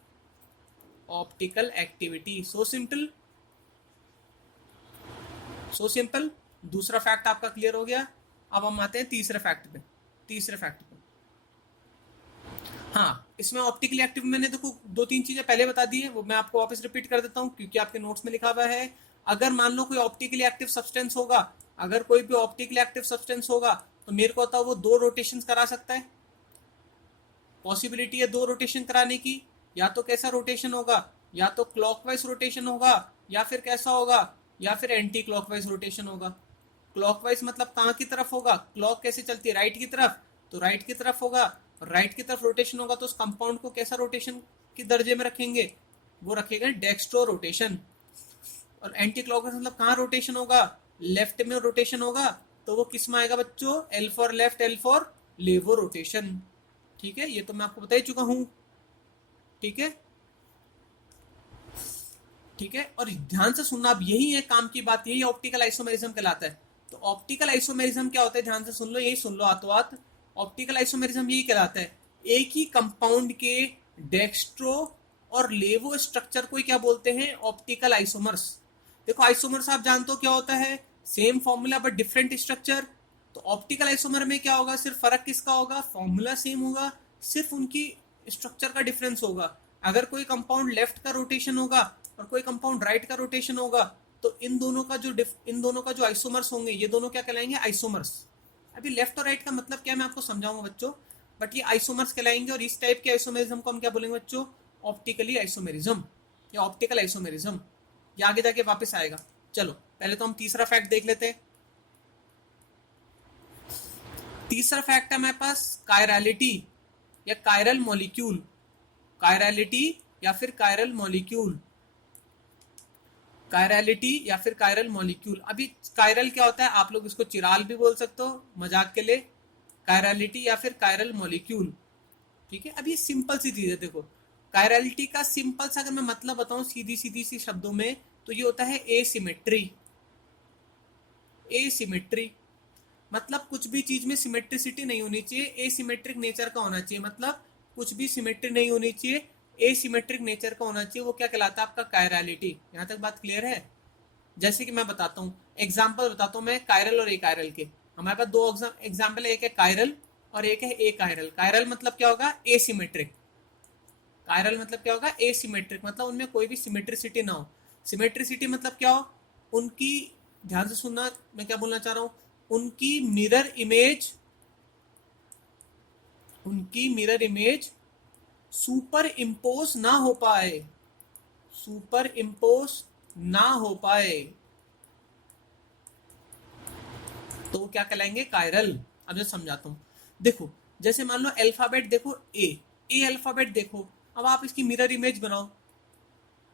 Optical activity, so simple, so simple. दूसरा फैक्ट आपका क्लियर हो गया। अब हम आते हैं तीसरे फैक्ट पे। हाँ, इसमें ऑप्टिकली एक्टिव मैंने देखो 2-3 चीजें पहले बता दी है, वो मैं आपको वापस रिपीट कर देता हूँ क्योंकि आपके नोट्स में लिखा हुआ है। अगर मान लो कोई ऑप्टिकली एक्टिव सब्सटेंस होगा, अगर कोई भी ऑप्टिकली एक्टिव सब्सटेंस होगा, तो मेरे को बताओ वो 2 रोटेशन करा सकता है। पॉसिबिलिटी है 2 रोटेशन कराने की। या तो कैसा रोटेशन होगा, या तो क्लॉकवाइज रोटेशन होगा, या फिर कैसा होगा, या फिर एंटी क्लॉकवाइज रोटेशन होगा। क्लॉकवाइज मतलब कहाँ की तरफ होगा, क्लॉक कैसे चलती है, राइट की तरफ, तो राइट की तरफ होगा। राइट की तरफ रोटेशन होगा तो उस कंपाउंड को कैसा रोटेशन की दर्जे में रखेंगे, वो रखेंगे डेक्स्ट्रो रोटेशन। और एंटी क्लॉकवाइज मतलब कहाँ रोटेशन होगा, लेफ्ट में रोटेशन होगा, तो वो किस में आएगा बच्चों, L for left, L for लेवो रोटेशन। ठीक है, ये तो मैं आपको बता ही चुका हूं। ठीक है, ठीक है, और ध्यान से सुनना, अब यही है काम की बात, यही ऑप्टिकल आइसोमेरिज्म कहलाता है। तो ऑप्टिकल आइसोमेरिज्म क्या होता है, ध्यान से सुन लो, यही सुन लो हाथों हाथ। ऑप्टिकल आइसोमेरिज्म यही कहलाता है, एक ही कंपाउंड के डेक्स्ट्रो और लेवो स्ट्रक्चर को क्या बोलते हैं, ऑप्टिकल आइसोमर्स। देखो आइसोमर्स आप जानते हो क्या होता है, same formula but different structure. तो ऑप्टिकल आइसोमर में क्या होगा, सिर्फ फर्क किसका होगा, फॉर्मूला सेम होगा, सिर्फ उनकी स्ट्रक्चर का डिफरेंस होगा। अगर कोई कंपाउंड लेफ्ट का रोटेशन होगा और कोई कंपाउंड राइट का रोटेशन होगा, तो इन दोनों का जो आइसोमर्स होंगे, ये दोनों क्या कहलाएंगे, आइसोमर्स। अभी लेफ्ट और राइट का मतलब क्या मैं आपको समझाऊंगा बच्चों, बट ये आइसोमर्स कहलाएंगे। और इस टाइप के आइसोमेरिज्म को हम क्या बोलेंगे बच्चों, ऑप्टिकली आइसोमेरिज्म या ऑप्टिकल आइसोमेरिज्म। ये आगे जाके वापस आएगा। चलो पहले तो हम तीसरा फैक्ट देख लेते हैं। तीसरा फैक्ट है हमारे पास कायरलिटी या कायरल मॉलिक्यूल। कायरलिटी या फिर कायरल मॉलिक्यूल, कायरलिटी या फिर कायरल मॉलिक्यूल। अभी कायरल क्या होता है, आप लोग इसको चिराल भी बोल सकते हो मजाक के लिए, कायरलिटी या फिर कायरल मॉलिक्यूल। ठीक है, अब ये सिंपल सी चीज है। देखो कायरलिटी का सिंपल सा अगर मैं मतलब बताऊं सीधी सीधी सी शब्दों में, तो ये होता है एसिमेट्री। एसिमेट्री मतलब कुछ भी चीज में सिमेट्रिसिटी नहीं होनी चाहिए, एसिमेट्रिक नेचर का होना चाहिए। मतलब कुछ भी सिमेट्री नहीं होनी चाहिए, एसिमेट्रिक नेचर का होना चाहिए, वो क्या कहलाता है आपका, कायरलिटी। यहां तक बात क्लियर है। जैसे कि मैं बताता हूँ, एग्जाम्पल बताता हूँ मैं कायरल और ए कायरल के। हमारे पास 2 एग्जाम्पल है, एक है कायरल और एक है ए कायरल। कायरल मतलब क्या होगा, एसिमेट्रिक। कायरल मतलब क्या होगा, एसिमेट्रिक मतलब उनमें कोई भी सिमेट्रिसिटी ना हो। सिमेट्रिसिटी मतलब क्या हो, उनकी, ध्यान से सुनना मैं क्या बोलना चाह रहा हूं, उनकी मिरर इमेज, उनकी मिरर इमेज सुपर इम्पोज ना हो पाए, सुपर इम्पोज ना हो पाए, तो वो क्या कहलाएंगे, कायरल। अब जो समझाता हूं, देखो जैसे मान लो अल्फाबेट देखो ए अल्फाबेट देखो, अब आप इसकी मिरर इमेज बनाओ,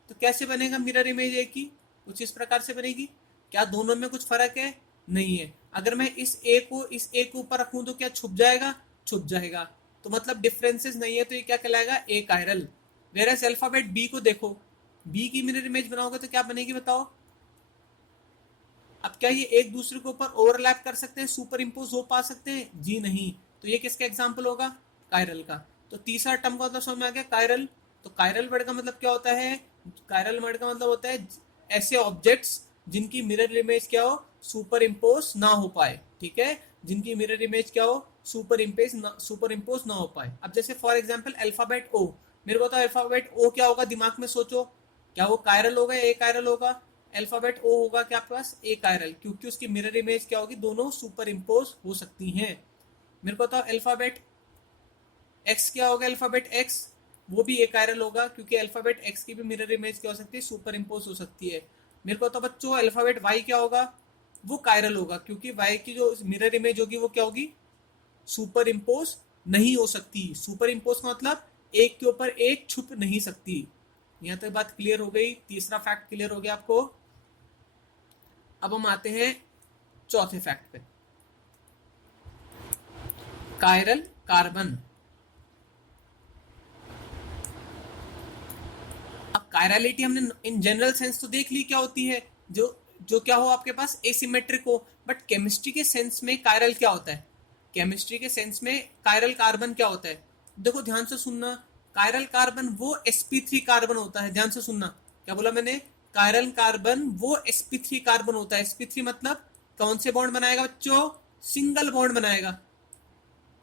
तो कैसे बनेगा मिरर इमेज ए की, कुछ इस प्रकार से बनेगी। क्या दोनों में कुछ फर्क है, नहीं है। अगर मैं इस ए के ऊपर रखूं तो क्या छुप जाएगा, छुप जाएगा। तो मतलब डिफरेंसेस नहीं है, तो ये क्या कहलाएगा, ए कायरल। वेरस अल्फाबेट बी को देखो, बी की मिरर इमेज बनाओगे तो क्या बनेगी बताओ। अब क्या ये एक दूसरे के ऊपर ओवरलैप कर सकते हैं, सुपर इम्पोज हो पा सकते हैं, जी नहीं। तो ये किसका एग्जाम्पल होगा, कायरल का। तो तीसरा टर्म का मतलब समझ में आ गया, कायरल। तो कायरल वर्ड का मतलब क्या होता है, कायरल वर्ड का मतलब होता है ऐसे ऑब्जेक्ट्स जिनकी मिरर इमेज क्या हो, सुपर इम्पोज ना हो पाए। ठीक है, जिनकी मिरर इमेज क्या हो, सुपर इम्पोज ना हो पाए। अब जैसे फॉर एग्जाम्पल अल्फाबेट ओ, मेरे को तो अल्फाबेट ओ क्या होगा, दिमाग में सोचो, क्या वो कायरल होगा या ए कायरल होगा। अल्फाबेट ओ होगा क्या आपके पास, ए कायरल, क्योंकि उसकी मिरर इमेज क्या होगी, दोनों सुपर इम्पोज हो सकती हैं। मेरे को तो अल्फाबेट एक्स क्या होगा, अल्फाबेट एक्स, वो भी ए कायरल होगा, क्योंकि अल्फाबेट एक्स की भी मिरर इमेज क्या हो सकती है, सुपर इम्पोज हो सकती है। मेरे को तो बच्चों अल्फाबेट वाई क्या होगा, वो कायरल होगा, क्योंकि वाई की जो मिरर इमेज होगी वो क्या होगी, सुपर इम्पोज नहीं हो सकती। सुपर इम्पोज का मतलब एक के ऊपर एक छुप नहीं सकती। यहां तक बात क्लियर हो गई, तीसरा फैक्ट क्लियर हो गया आपको। अब हम आते हैं चौथे फैक्ट पे, कायरल कार्बन। अब कायरलिटी हमने इन जनरल सेंस तो देख ली क्या होती है, जो जो क्या हो आपके पास एसिमेट्रिक हो, बट केमिस्ट्री के सेंस में कायरल क्या होता है, केमिस्ट्री के सेंस में कायरल कार्बन क्या होता है। देखो ध्यान से सुनना, कायरल कार्बन वो sp3 कार्बन होता है, ध्यान से सुनना, क्या बोला मैंने, कायरल कार्बन वो sp3 कार्बन होता है। sp3 मतलब कौन से बॉन्ड बनाएगा बच्चों, सिंगल बॉन्ड बनाएगा।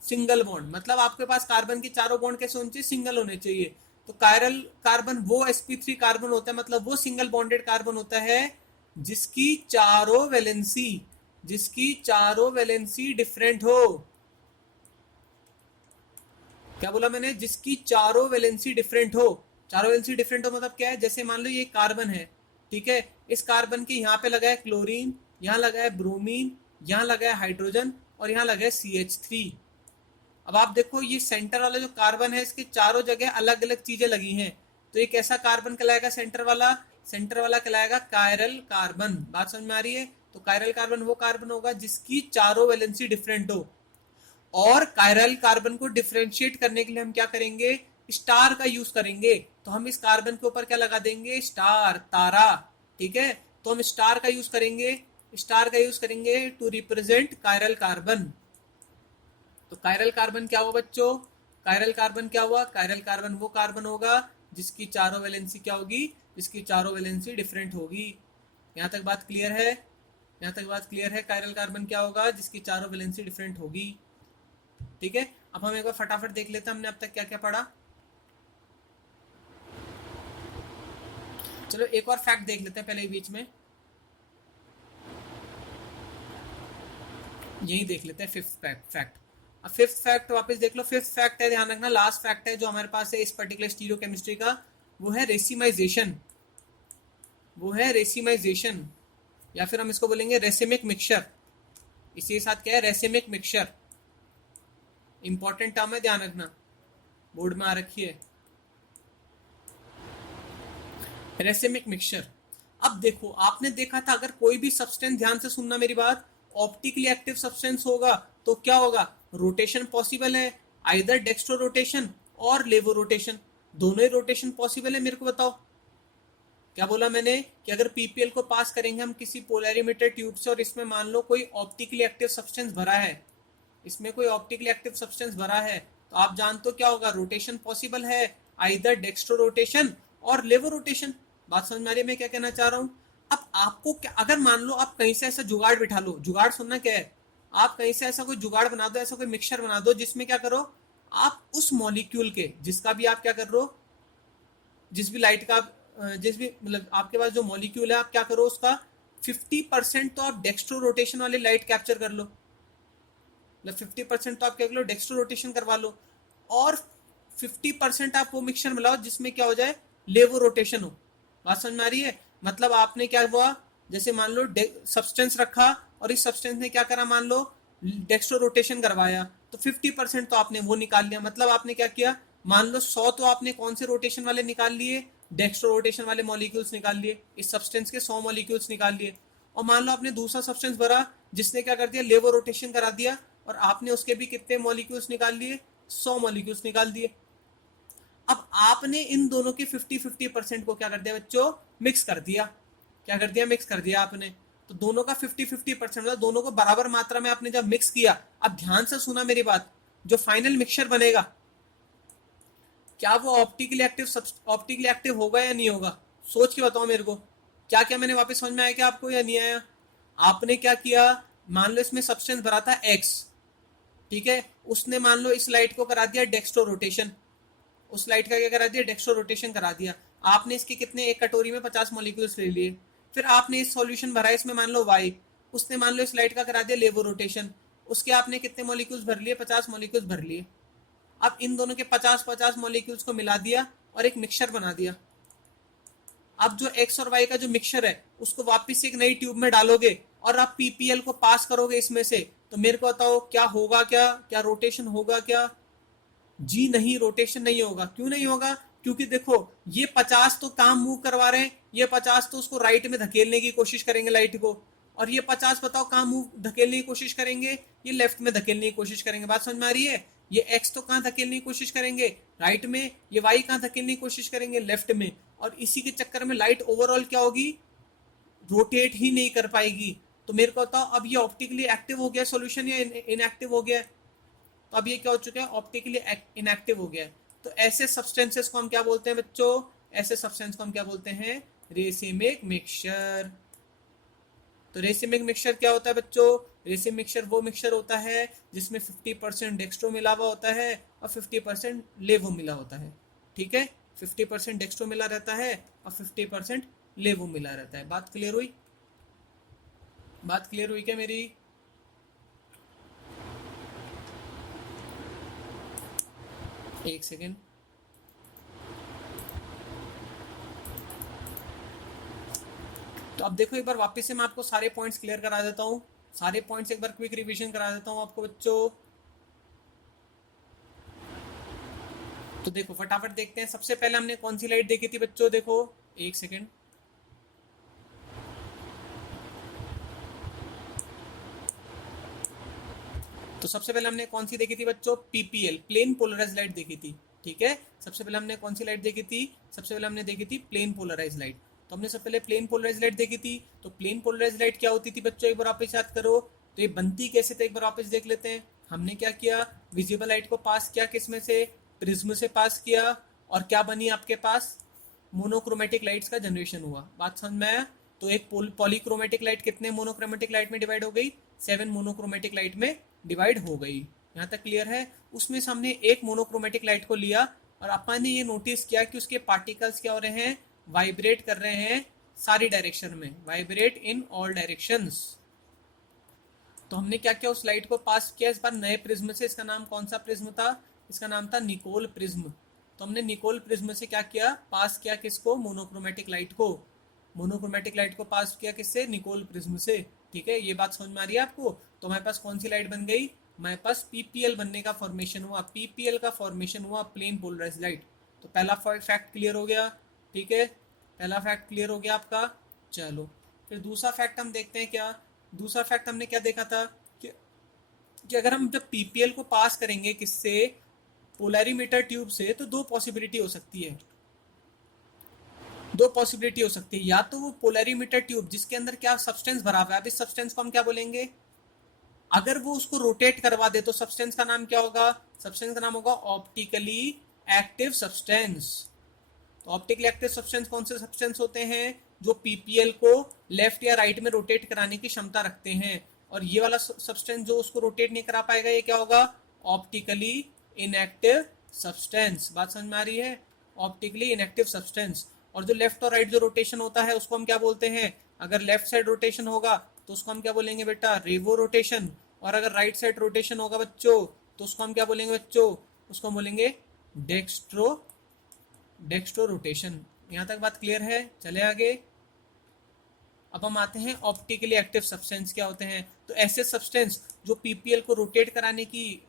सिंगल बॉन्ड मतलब आपके पास कार्बन के चारों बॉन्ड कैसे होने चाहिए, सिंगल होने चाहिए। तो कायरल कार्बन वो sp3 कार्बन होता है, मतलब वो सिंगल बॉन्डेड कार्बन होता है जिसकी चारों वैलेंसी डिफरेंट हो। क्या बोला मैंने, जिसकी चारों वैलेंसी डिफरेंट हो। चारों वैलेंसी डिफरेंट हो मतलब क्या है, जैसे मान लो ये कार्बन है, ठीक है, इस कार्बन के यहाँ पे लगा है क्लोरीन, यहाँ लगा है ब्रोमीन, यहाँ लगा है हाइड्रोजन, और यहाँ लगा है CH3। अब आप देखो ये सेंटर वाला जो कार्बन है, इसके चारों जगह अलग अलग चीजें लगी हैं, तो ये कैसा कार्बन कहलाएगा, सेंटर वाला कहलाएगा कायरल कार्बन। बात समझ में आ रही है। तो कायरल कार्बन वो कार्बन होगा जिसकी चारों वैलेंसी डिफरेंट हो। और कायरल कार्बन को डिफ्रेंशिएट करने के लिए हम क्या करेंगे, स्टार का यूज करेंगे। तो हम इस कार्बन के ऊपर क्या लगा देंगे, स्टार, तारा, ठीक है। तो हम स्टार का यूज करेंगे टू रिप्रेजेंट कायरल कार्बन। तो कायरल कार्बन क्या हुआ बच्चों, कायरल कार्बन क्या हुआ, कायरल कार्बन वो कार्बन होगा जिसकी चारों वैलेंसी क्या होगी, जिसकी चारों वैलेंसी डिफरेंट होगी। यहाँ तक बात क्लियर है, यहाँ तक बात क्लियर है, कायरल कार्बन क्या होगा, जिसकी चारों वैलेंसी डिफरेंट होगी। ठीक है, अब हम एक बार फटाफट देख लेते हैं हमने अब तक क्या क्या पढ़ा। चलो एक और फैक्ट देख लेते हैं पहले बीच में, यही देख लेते हैं फिफ्थ फैक्ट। अब फिफ्थ फैक्ट वापस देख लो, फिफ्थ फैक्ट है, ध्यान रखना लास्ट फैक्ट है जो हमारे पास है इस पर्टिकुलर स्टीरियोकेमिस्ट्री का, वो है रेसिमाइजेशन। या फिर हम इसको बोलेंगे रेसिमिक मिक्सचर। इसी के साथ क्या है, रेसिमिक मिक्सचर, इंपॉर्टेंट टर्म है, ध्यान रखना, बोर्ड में आ रखी है, रेसिमिक मिक्सचर। अब देखो आपने देखा था अगर कोई भी सब्सटेंस, ध्यान से सुनना मेरी बात, ऑप्टिकली एक्टिव सब्सटेंस होगा तो क्या होगा, रोटेशन पॉसिबल है, आइदर डेक्स्ट्रो रोटेशन और लेवो रोटेशन, दोनों ही रोटेशन पॉसिबल है। मेरे को बताओ क्या बोला मैंने, कि अगर पीपीएल को पास करेंगे हम किसी पोलैरिमीटर ट्यूब से और इसमें मान लो कोई ऑप्टिकली एक्टिव सब्सटेंस भरा है, इसमें कोई ऑप्टिकली एक्टिव सब्सटेंस भरा है, तो आप जानते हो क्या होगा, रोटेशन पॉसिबल है, आइदर डेक्स्ट्रो रोटेशन और लेवो रोटेशन। बात समझ में आ रही है मैं क्या कहना चाह रहा हूं। अब आपको क्या, अगर मान लो आप कहीं से ऐसा जुगाड़ बिठा लो, जुगाड़ सुनना क्या है, आप कहीं से ऐसा कोई जुगाड़ बना दो, ऐसा कोई मिक्सचर बना दो जिसमें क्या करो, आप उस मॉलिक्यूल के, जिसका भी आप क्या कर रहे हो, जिस भी लाइट का जिस भी मतलब आपके पास जो मॉलिक्यूल है, आप क्या करो उसका 50% तो आप डेक्स्ट्रो रोटेशन वाली लाइट कैप्चर कर लो, मतलब 50% तो आप क्या कर लो, डेक्स्ट्रो रोटेशन करवा लो, और 50% आप वो मिक्सचर मिलाओ जिसमें क्या हो जाए, लेवो रोटेशन हो। बात समझ में आ रही है, मतलब आपने क्या हुआ, जैसे मान लो सब्सटेंस रखा और इस सब्सटेंस ने क्या करा, मान लो डेक्स्ट्रो रोटेशन करवाया, तो 50% तो आपने वो निकाल लिया, मतलब आपने क्या किया, मान लो 100 तो आपने कौन से रोटेशन वाले निकाल लिए, डेक्स्ट्रो रोटेशन वाले मॉलिक्यूल्स निकाल लिए, इस सब्सटेंस के 100 मॉलिक्यूल्स निकाल लिए। और मान लो आपने दूसरा सब्सटेंस भरा जिसने क्या कर दिया, लेवो रोटेशन करा दिया, और आपने उसके भी कितने मॉलिक्यूल्स निकाल लिए, 100 मॉलिक्यूल्स निकाल दिए। अब आपने इन दोनों के 50-50% को क्या कर दिया बच्चों, मिक्स कर दिया। क्या कर दिया, मिक्स कर दिया आपने। तो दोनों का 50-50% मतलब दोनों को बराबर मात्रा में आपने जब मिक्स किया, अब ध्यान से सुना मेरी बात, जो फाइनल मिक्सचर बनेगा क्या वो ऑप्टिकली एक्टिव होगा या नहीं होगा, सोच के बताओ मेरे को, क्या क्या मैंने वापस समझ में आया क्या आपको या नहीं आया। आपने क्या किया, मान लो इसमें सब्सटेंस भरा था एक्स, ठीक है, उसने मान लो इस लाइट को करा दिया डेक्स्ट्रो रोटेशन, उस लाइट का क्या करा दिया, डेक्स्ट्रो रोटेशन करा दिया। आपने इसके कितने, एक कटोरी में 50 मॉलिक्यूल्स ले लिए, फिर आपने इस सॉल्यूशन भरा इसमें मान लो वाई, उसने मान लो इस लाइट का करा दिया लेवो रोटेशन, उसके आपने कितने मॉलिक्यूल्स भर लिए, 50 मॉलिक्यूल्स भर लिए। अब इन दोनों के 50-50 मॉलिक्यूल्स को मिला दिया और एक मिक्सचर बना दिया। अब जो एक्स और वाई का जो मिक्सचर है उसको वापस एक नई ट्यूब में डालोगे और आप पीपीएल को पास करोगे इसमें से, तो मेरे को बताओ क्या होगा, क्या क्या रोटेशन होगा क्या, जी नहीं, रोटेशन नहीं होगा। क्यों नहीं होगा, क्योंकि देखो ये 50 तो काम मूव करवा रहे हैं, ये 50 तो उसको राइट में धकेलने की कोशिश करेंगे लाइट को, और ये 50 बताओ काम मूव धकेलने की कोशिश करेंगे, ये लेफ्ट में धकेलने की कोशिश करेंगे। बात समझ में आ रही है? ये एक्स तो कहाँ धकेलने की कोशिश करेंगे, राइट में, ये वाई कहाँ धकेलने की कोशिश करेंगे, लेफ्ट में। और इसी के चक्कर में लाइट ओवरऑल क्या होगी, रोटेट ही नहीं कर पाएगी। तो मेरे को बताओ अब ये ऑप्टिकली एक्टिव हो गया सॉल्यूशन या इनएक्टिव हो गया? तो अब ये क्या हो चुका है, ऑप्टिकली इनएक्टिव हो गया है। तो ऐसे सब्सटेंसेस को हम क्या बोलते हैं बच्चों, ऐसे सब्सटेंस को हम क्या बोलते हैं, रेसिमिक मिक्सचर। तो रेसिमिक मिक्सचर क्या होता है बच्चों, रेसिमिक मिक्सचर वो मिक्सचर होता है जिसमें 50% डेक्स्ट्रो मिला हुआ होता है और 50% लेवो मिला होता है। ठीक है, 50% डेक्स्ट्रो मिला रहता है और 50% लेवो मिला रहता है। बात क्लियर हुई? बात क्लियर हुई क्या मेरी? एक सेकेंड। तो अब देखो एक बार वापस से मैं आपको सारे पॉइंट्स क्लियर करा देता हूँ, सारे पॉइंट्स एक बार क्विक रिवीजन करा देता हूँ आपको बच्चों। तो देखो फटाफट देखते हैं। सबसे पहले हमने कौन सी लाइट देखी थी बच्चों, देखो एक सेकेंड। तो सबसे पहले हमने कौन सी देखी थी बच्चों, पीपीएल, प्लेन पोलराइज लाइट देखी थी। ठीक है, सबसे पहले हमने कौन सी लाइट देखी थी, सबसे पहले हमने देखी थी प्लेन पोलराइज लाइट। तो हमने सबसे पहले प्लेन पोलराइज लाइट देखी थी। तो प्लेन पोलराइज लाइट क्या होती थी बच्चों, एक बार वापस याद करो। तो ये बनती कैसे थे, एक बार वापस देख लेते हैं। हमने क्या किया, विजिबल लाइट को पास किया किस में से, प्रिज्म से पास किया, और क्या बनी आपके पास, मोनोक्रोमेटिक लाइट्स का जनरेशन हुआ। बात समझ में आया? तो एक पॉलीक्रोमेटिक लाइट कितने मोनोक्रोमेटिक लाइट में डिवाइड हो गई, 7 मोनोक्रोमेटिक लाइट में डिवाइड हो गई। यहाँ तक क्लियर है? उसमें से हमने एक मोनोक्रोमेटिक लाइट को लिया और अपन ने ये नोटिस किया कि उसके पार्टिकल्स क्या हो रहे हैं, वाइब्रेट कर रहे हैं सारी डायरेक्शन में, वाइब्रेट इन ऑल डायरेक्शंस। तो हमने क्या किया, उस लाइट को पास किया इस बार नए प्रिज्म से। इसका नाम कौन सा प्रिज्म था, इसका नाम था निकोल प्रिज्म। तो हमने निकोल प्रिज्म से क्या किया, पास किया किसको, मोनोक्रोमेटिक लाइट को। मोनोक्रोमेटिक लाइट को पास किया किससे, निकोल प्रिज्म से। ठीक है, ये बात समझ में आ रही है आपको? तो हमारे पास कौन सी लाइट बन गई, हमारे पास पीपीएल बनने का फॉर्मेशन हुआ, पीपीएल का फॉर्मेशन हुआ, प्लेन पोलराइज लाइट। तो पहला फैक्ट क्लियर हो गया। ठीक है, पहला फैक्ट क्लियर हो गया आपका। चलो फिर दूसरा फैक्ट हम देखते हैं। क्या दूसरा फैक्ट हमने क्या देखा था कि अगर हम जब पीपीएल को पास करेंगे किससे, पोलैरीमीटर ट्यूब से, तो दो पॉसिबिलिटी हो सकती है। दो पॉसिबिलिटी हो सकती है, या तो वो पोलैरीमीटर ट्यूब जिसके अंदर क्या सब्सटेंस भरा हुआ है, अब इस सब्सटेंस को हम क्या बोलेंगे, अगर वो उसको रोटेट करवा दे तो सब्सटेंस का नाम क्या होगा, सब्सटेंस का नाम होगा ऑप्टिकली एक्टिव सब्सटेंस। तो ऑप्टिकली एक्टिव सब्सटेंस कौन से सब्सटेंस होते हैं, जो पीपीएल को लेफ्ट या राइट में रोटेट कराने की क्षमता रखते हैं। और ये वाला सब्सटेंस जो उसको रोटेट नहीं करा पाएगा, ये क्या होगा, ऑप्टिकली इनएक्टिव सब्सटेंस। बात समझ में आ रही है, ऑप्टिकली इनएक्टिव सब्सटेंस। और जो लेफ्ट और राइट जो रोटेशन होता है उसको हम क्या बोलते हैं, अगर लेफ्ट साइड रोटेशन होगा तो उसको हम क्या बोलेंगे बेटा, रेवो रोटेशन। और अगर राइट साइड रोटेशन होगा बच्चों तो उसको हम क्या बोलेंगे बच्चों, उसको हम बोलेंगे डेक्स्ट्रो रोटेशन। यहाँ तक बात क्लियर है? चले आगे। अब हम आते हैं ऑप्टिकली एक्टिव सब्सटेंस क्या होते हैं। तो ऐसे सब्सटेंस जो पीपीएल को रोटेट कराने की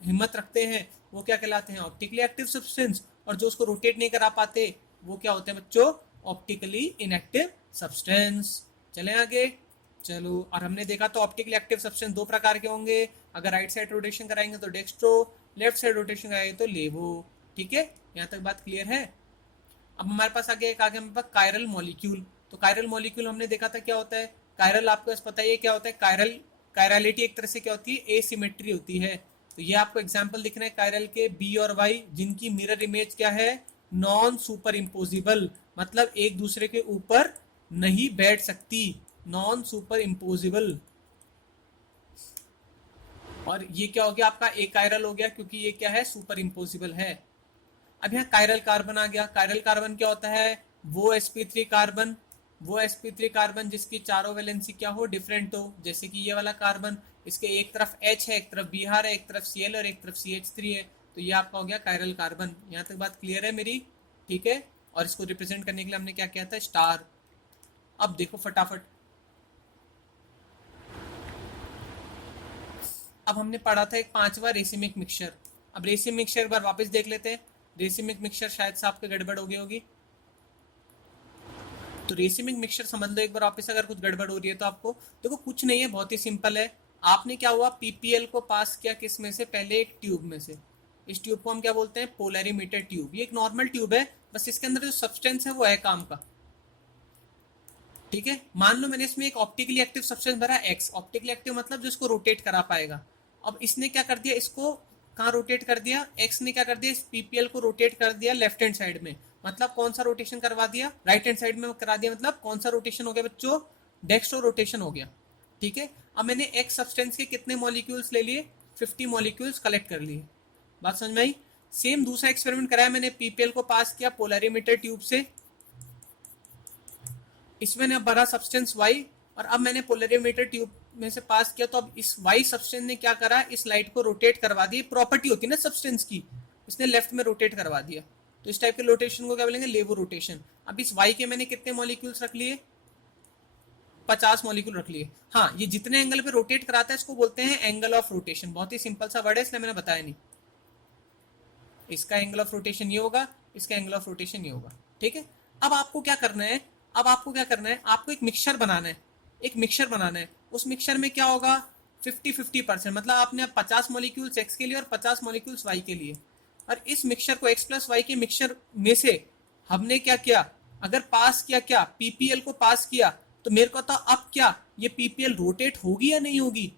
हिम्मत रखते हैं वो क्या कहलाते हैं, ऑप्टिकली एक्टिव सब्सटेंस। और जो उसको रोटेट नहीं करा पाते वो क्या होते हैं बच्चों, ऑप्टिकली इनएक्टिव सब्सटेंस। चले आगे। चलो, और हमने देखा तो ऑप्टिकली एक्टिव सब्सटेंस दो प्रकार के होंगे, अगर राइट साइड रोटेशन कराएंगे तो डेक्स्ट्रो, लेफ्ट साइड रोटेशन कराएंगे तो लेवो। ठीक है, यहाँ तक बात क्लियर है? अब हमारे पास आगे एक आगे हमारे पास कायरल मॉलिक्यूल। तो कायरल मॉलिक्यूल हमने देखा था क्या होता है, कायरल आपको पता है क्या होता है, कायरलिटी एक तरह से क्या होती है, एसिमेट्री होती है। तो ये आपको एग्जांपल दिख रहे हैं कायरल के बी और वाई, जिनकी मिरर इमेज क्या है, नॉन सुपर इम्पोजिबल, मतलब एक दूसरे के ऊपर नहीं बैठ सकती, नॉन सुपर इम्पोजिबल। और ये क्या हो गया आपका, एक कायरल हो गया क्योंकि ये क्या है, सुपर इम्पोजिबल है। अब यहाँ कायरल कार्बन आ गया। कायरल कार्बन क्या होता है, वो sp3 कार्बन, वो sp3 कार्बन जिसकी चारों वैलेंसी क्या हो, डिफरेंट हो। जैसे कि ये वाला कार्बन, इसके एक तरफ H है, एक तरफ Br है, एक तरफ Cl और एक तरफ CH3 है। तो ये आपका हो गया कायरल कार्बन। यहाँ तक बात क्लियर है मेरी? ठीक है, और इसको रिप्रेजेंट करने के लिए हमने क्या किया था, स्टार। अब देखो फटाफट, अब हमने पढ़ा था एक पांचवा रेसिमिक मिक्सचर। अब रेसिमिक मिक्सचर एक बार वापस देख लेते हैं। रेसिमिक मिक्सचर शायद से आपके गड़बड़ हो गई होगी। तो रेसिमिक मिक्सचर समझ लो एक बार वापस, अगर कुछ गड़बड़ हो रही है तो आपको, देखो कुछ नहीं है, बहुत ही सिंपल है। आपने क्या हुआ, पीपीएल को पास किया किस में से, पहले एक ट्यूब में से। इस ट्यूब को हम क्या बोलते हैं, पोलैरिमीटर ट्यूब। ये एक नॉर्मल ट्यूब है, बस इसके अंदर जो सब्सटेंस है वो है काम का। ठीक है, मान लो मैंने इसमें एक ऑप्टिकली एक्टिव सब्सटेंस भरा एक्स। ऑप्टिकली एक्टिव मतलब जो इसको रोटेट करा पाएगा। अब इसने क्या कर दिया, इसको कहाँ रोटेट कर दिया, एक्स ने क्या कर दिया, इस पीपीएल को रोटेट कर दिया लेफ्ट हैंड साइड में। मतलब कौन सा रोटेशन करवा दिया, राइट हैंड साइड में करा दिया। मतलब कौन सा रोटेशन हो गया बच्चों, डेक्स्ट्रो रोटेशन हो गया। ठीक है, अब मैंने एक्स सब्सटेंस के कितने मॉलिक्यूल्स ले लिए, 50 मॉलिक्यूल्स कलेक्ट कर लिए। बात समझ में आई। सेम दूसरा एक्सपेरिमेंट कराया मैंने, पीपीएल को पास किया पोलैरिमीटर ट्यूब से। इसमें ने अब भरा सब्सटेंस वाई, और अब मैंने पोलैरिमीटर ट्यूब में से पास किया, तो अब इस वाई सब्सटेंस ने क्या करा, इस लाइट को रोटेट करवा दी। प्रॉपर्टी होती है ना सब्सटेंस की, इसने लेफ्ट में रोटेट करवा दिया। तो इस टाइप के रोटेशन को क्या बोलेंगे, लेवो रोटेशन। अब इस वाई के मैंने कितने मॉलिक्यूल्स रख लिए, 50 मॉलिक्यूल रख लिए। हाँ, ये जितने एंगल पे रोटेट कराता है इसको बोलते हैं एंगल ऑफ रोटेशन। बहुत ही सिंपल सा वर्ड है, इसलिए मैंने बताया नहीं। इसका एंगल ऑफ रोटेशन ये होगा, इसका एंगल ऑफ रोटेशन ये होगा। ठीक है, अब आपको क्या करना है, अब आपको क्या करना है, आपको एक मिक्सचर बनाना है। एक मिक्सचर बनाना है, उस मिक्सचर में क्या होगा, 50-50%। मतलब आपने 50 मॉलिक्यूल्स एक्स के लिए और 50 मॉलिक्यूल्स वाई के लिए। और इस मिक्सचर को, एक्स प्लस वाई के मिक्सचर में से हमने क्या किया, अगर पास किया, क्या पीपीएल को पास किया, तो मेरे को तो अब क्या, ये पीपीएल रोटेट होगी या नहीं होगी।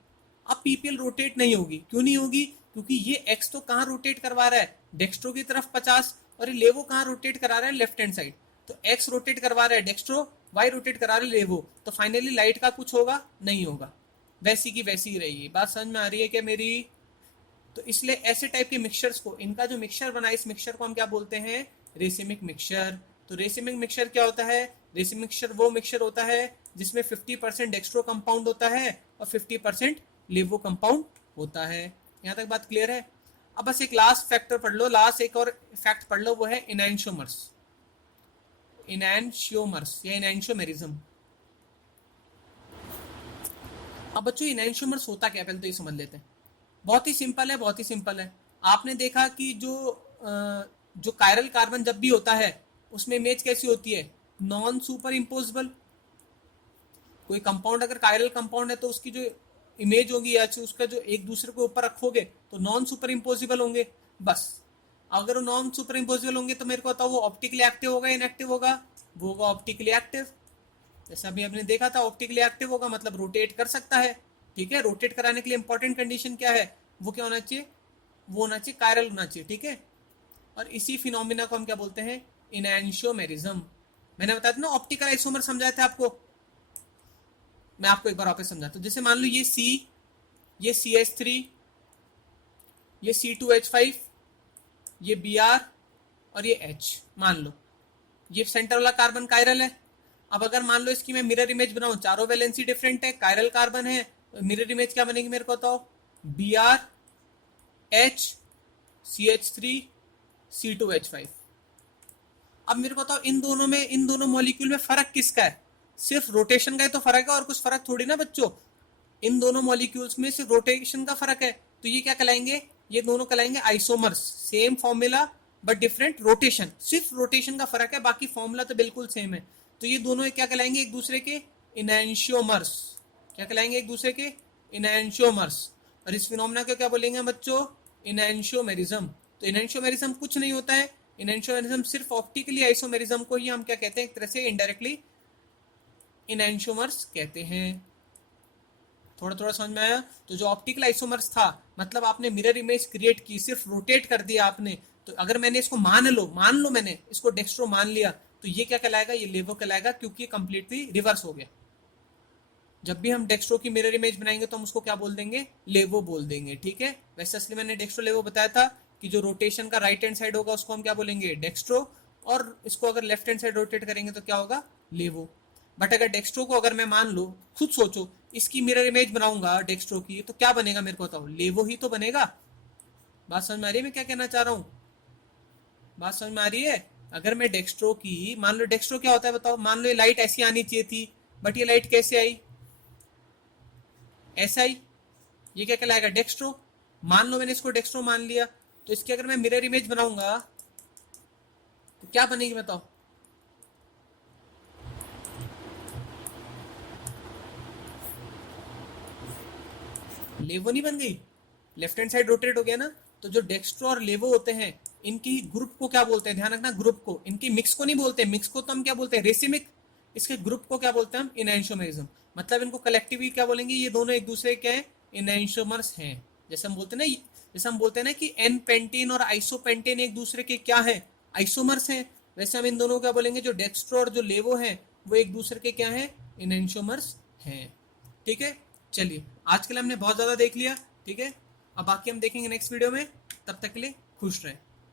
अब पीपीएल रोटेट नहीं होगी, क्यों नहीं होगी, क्योंकि ये एक्स तो कहाँ रोटेट करवा रहा है, डेक्स्ट्रो की तरफ 50, और ये लेवो कहाँ रोटेट करा रहा है, लेफ्ट हैंड साइड। तो एक्स रोटेट करवा रहा है डेक्स्ट्रो, वाई रोटेट करा रहा है लेवो। तो फाइनली लाइट का कुछ होगा नहीं होगा, वैसी की वैसी ही रहेगी। बात समझ में आ रही है क्या मेरी। तो इसलिए ऐसे टाइप के मिक्सचर्स को, इनका जो मिक्सचर बना, इस मिक्सचर को हम क्या बोलते हैं, रेसिमिक मिक्सचर। तो रेसिमिक मिक्सचर क्या होता है, रेसिमिक मिक्सचर वो मिक्सचर होता है जिसमें 50% डेक्स्ट्रो कंपाउंड होता है और 50% लेवो कंपाउंड होता है। यहाँ तक बात क्लियर है। अब बस एक लास्ट फैक्टर पढ़ लो, लास्ट एक और फैक्ट पढ़ लो, वो है इनैंशियोमर्स। इनैंशियोमर्स या इनैंशियोमेरिज्म। अब बच्चों इनैंशियोमर्स होता क्या, पहले तो ये समझ लेते हैं। बहुत ही सिंपल है, बहुत ही सिंपल है। आपने देखा कि जो कायरल कार्बन जब भी होता है उसमें इमेज कैसी होती है, नॉन सुपर इम्पोजिबल। कोई कंपाउंड अगर कायरल कंपाउंड है तो उसकी जो इमेज होगी या उसका जो एक दूसरे के ऊपर रखोगे तो नॉन सुपर इम्पोजिबल होंगे। बस अगर वो नॉन सुपर इम्पोजिबल होंगे तो मेरे को बताओ वो ऑप्टिकली एक्टिव होगा, इनएक्टिव होगा, वो होगा ऑप्टिकली एक्टिव। जैसा अभी हमने देखा था, ऑप्टिकली एक्टिव होगा मतलब रोटेट कर सकता है। ठीक है, रोटेट कराने के लिए इंपॉर्टेंट कंडीशन क्या है, वो क्या होना चाहिए, वो होना चाहिए कायरल होना चाहिए। ठीक है, और इसी फिनोमिना को हम क्या बोलते हैं, इनैंशियोमेरिज्म। मैंने बताया था ना, ऑप्टिकल आइसोमर समझाया था आपको। मैं आपको एक बार वापस समझाता हूँ। जैसे मान लो ये सी, ये CH3, ये C2H5, ये Br और ये H। मान लो ये सेंटर वाला कार्बन कायरल है। अब अगर मान लो इसकी मैं मिरर इमेज बनाऊं, चारों वैलेंसी डिफरेंट है, कायरल कार्बन है, मिरर इमेज क्या बनेगी मेरे को बताओ, Br H CH3 C2H5। अब मेरे को बताओ इन दोनों में, इन दोनों मॉलिक्यूल में फर्क किसका है, सिर्फ रोटेशन का ही तो फर्क है और कुछ फर्क थोड़ी ना बच्चों। इन दोनों मॉलिक्यूल्स में सिर्फ रोटेशन का फर्क है, तो ये क्या कहलाएंगे, ये दोनों कहलाएंगे isomers. Same formula but different rotation, सिर्फ रोटेशन का फर्क है, बाकी फॉर्मूला तो बिल्कुल सेम है। तो ये दोनों क्या कहलाएंगे एक दूसरे के, इनैंशियोमर्स। क्या कहलाएंगे एक दूसरे के, इनैंशियोमर्स। और इस फिनोमेना को क्या बोलेंगे बच्चों, इनैंशियोमेरिज्म। तो इनैंशियोमेरिज्म कुछ नहीं होता है, इनैंशियोमेरिज्म सिर्फ ऑप्टिकली आइसोमेरिज्म को ही हम क्या कहते हैं, एक तरह से इनडायरेक्टली इनैंशियोमर्स कहते हैं। थोड़ा थोड़ा समझ में आया। तो जो ऑप्टिकल आइसोमर्स था, मतलब आपने मिरर इमेज क्रिएट की, सिर्फ रोटेट कर दिया आपने। तो अगर मैंने इसको मान लो मैंने इसको डेक्स्ट्रो मान लिया, तो ये क्या कहलाएगा, ये लेवो कहलाएगा, क्योंकि कंप्लीटली रिवर्स हो गया। जब भी हम डेक्स्ट्रो की मिरर इमेज बनाएंगे तो हम उसको क्या बोल देंगे, लेवो बोल देंगे। ठीक है, वैसे असली मैंने डेक्स्ट्रो लेवो बताया था कि जो रोटेशन का राइट हैंड साइड होगा उसको हम क्या बोलेंगे, डेक्स्ट्रो, और इसको अगर लेफ्ट हैंड साइड रोटेट करेंगे तो क्या होगा, लेवो। बट अगर डेक्स्ट्रो को अगर मैं मान लो, खुद सोचो, इसकी मिरर इमेज बनाऊंगा डेक्स्ट्रो की, तो क्या बनेगा मेरे को बताओ, लेवो ही तो बनेगा। बात समझ में आ रही है मैं क्या कहना चाह रहा हूँ, बात समझ में आ रही है। अगर मैं डेक्स्ट्रो की, मान लो डेक्स्ट्रो क्या होता है बताओ, मान लो ये लाइट ऐसी आनी चाहिए थी, बट ये लाइट कैसे आई, ऐसा ही, ये क्या कहलाएगा, डेक्स्ट्रो। मान लो मैंने इसको डेक्स्ट्रो मान लिया, तो इसकी अगर मैं मिरर इमेज बनाऊंगा क्या बनेगी बताओ? लेवो नहीं बन गई, लेफ्ट हैंड साइड रोटेट हो गया ना। तो जो डेक्स्ट्रो और लेवो होते हैं, इनकी ग्रुप को क्या बोलते हैं, ध्यान रखना, ग्रुप को, इनकी मिक्स को नहीं बोलते, मिक्स को तो हम क्या बोलते हैं, रेसिमिक। इसके ग्रुप को क्या बोलते हैं हम, इनएंशियोमेरिज्म। मतलब इनको कलेक्टिवली क्या बोलेंगे, ये दोनों एक दूसरे के इनएंशियोमर्स हैं। जैसे हम बोलते हैं ना, जैसे हम बोलते हैं ना कि एन पेंटेन और आइसोपेंटेन एक दूसरे के क्या है, आइसोमर्स हैं। वैसे हम इन दोनों को क्या बोलेंगे, जो डेक्स्ट्रो और जो लेवो हैं, वो एक दूसरे के क्या है, इनएंशियोमर्स हैं। ठीक है, चलिए आज के लिए हमने बहुत ज़्यादा देख लिया। ठीक है, अब बाकी हम देखेंगे नेक्स्ट वीडियो में। तब तक के लिए खुश रहें।